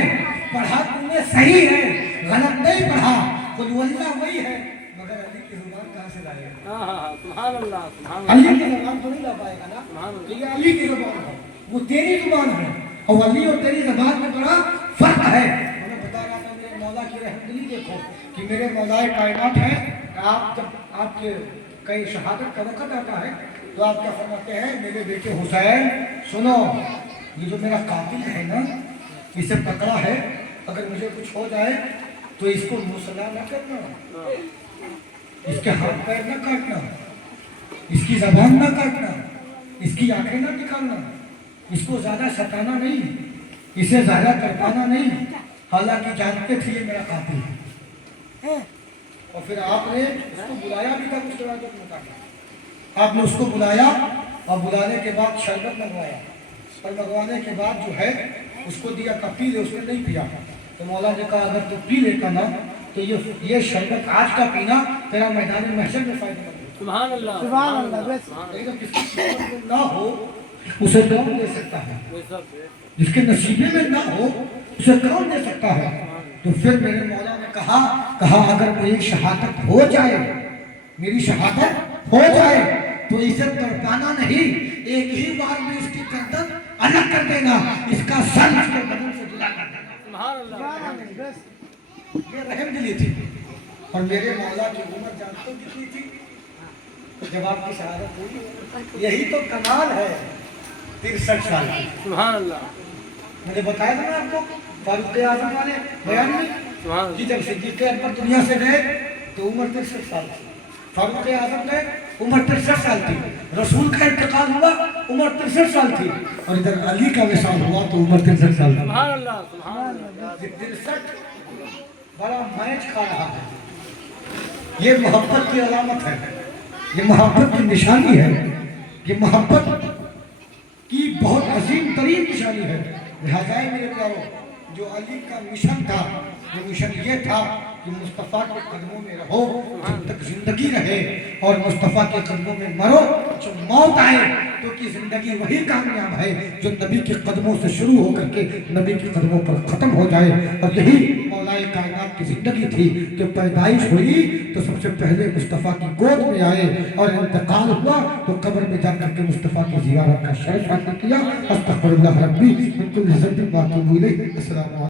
پڑھا تم نے صحیح ہے, غلط نہیں پڑھا. قل هو اللہ وہی ہے, مگر علی کی زبان کہاں سے لائے گا؟ ہاں ہاں سبحان اللہ سبحان علی اللہ کی زبان تو نہیں لا پائے گا نا. سبحان تو اللہ یہ علی کی زبان ہے, وہ تیری زبان ہے. اور علی اور تیری زبان میں بڑا فرق ہے. میں بتا رہا تھا میرے مولا کی رحمت دیکھو کہ میرے مولا کائنات ہے. آپ جب آپ کے کئی شہادت کا وقت آتا ہے تو آپ کیا فرماتے ہیں, میرے بیٹے حسین سنو, یہ جو میرا قاتل ہے نا, اسے پکڑا ہے, اگر مجھے کچھ ہو جائے تو اس کو مسلح نہ کرنا, اس کے ہاتھ پیر نہ کاٹنا, اس کی زبان نہ کاٹنا, اس کی آنکھیں نہ نکالنا, اس کو زیادہ ستانا نہیں, اسے زیادہ تڑپانا نہیں. حالانکہ جانتے تھے یہ میرا قاتل ہے. اور پھر آپ نے اس کو بلایا بھی تھا کچھ تراجت میں کاٹا. آپ نے اس کو بلایا اور بلانے کے بعد شربت منگوایا, اور منگوانے کے بعد جو ہے اس کو دیا کہ پی لے. اس نے نہیں پیا. تو مولا نے کہا اگر تو پی لیتا نا تو یہ شربت آج کا پینا تیرا میدان محشر میں فائدہ مند ہے. سبحان اللہ سبحان اللہ لیکن جس کی قسمت میں نہ ہو اسے کون دے سکتا ہے؟ وہ سب جس کے نصیبے میں نہ ہو اسے کون دے سکتا ہے؟ تو پھر میرے مولا نے کہا اگر کوئی شہادت ہو جائے, میری شہادت ہو جائے تو اسے تڑپانا نہیں, ایک ہی بار میں اس کی گردن الگ کر دینا, اس کا سر اس کے بدن سے جدا کر دینا. سبحان اللہ یہ رحم دلی تھی. اور میرے مولا کی عمر جانتے کتنی تھی جب آپ کی شہادت ہوئی؟ یہی تو کمال ہے. 63 سال. سبحان اللہ مجھے بتایا تھا نا آپ کو فاروق اعظم والے بیان میں سبحان کہ اللہ جب صدیق اکبر دنیا سے گئے تو عمر 63 سال تھی. فاروق اعظم گئے عمر 63 سال تھی. رسول کا انتقال ہوا عمر 63 سال تھی. اور ادھر علی کا وصال ہوا تو عمر 63 سال تھی. سبحان اللہ سبحان اللہ یہ 63 بڑا میچ کھا رہا ہے. یہ محبت کی علامت ہے, یہ محبت کی نشانی ہے, یہ محبت کی بہت عظیم ترین نشانی ہے. لہٰذا میرے پیارو, جو علی کا مشن تھا وہ مشن یہ تھا کہ مصطفیٰ کے قدموں میں رہو جب تک زندگی رہے, اور مصطفیٰ کے قدموں میں مرو جو موت آئے تو کہ زندگی وہی کامیاب ہے جو نبی کے قدموں سے شروع ہو کر کے نبی کے قدموں پر ختم ہو جائے. اور یہی مولا کائنات کی زندگی تھی کہ پیدائش ہوئی تو سب سے پہلے مصطفیٰ کی گود میں آئے, اور انتقال ہوا تو قبر میں جا کر کے مصطفیٰ کی زیارت کا شرف حاصل کیا. استغفر اللہ ربی من کل ذنب و اتوب الیہ. السلام علیکم.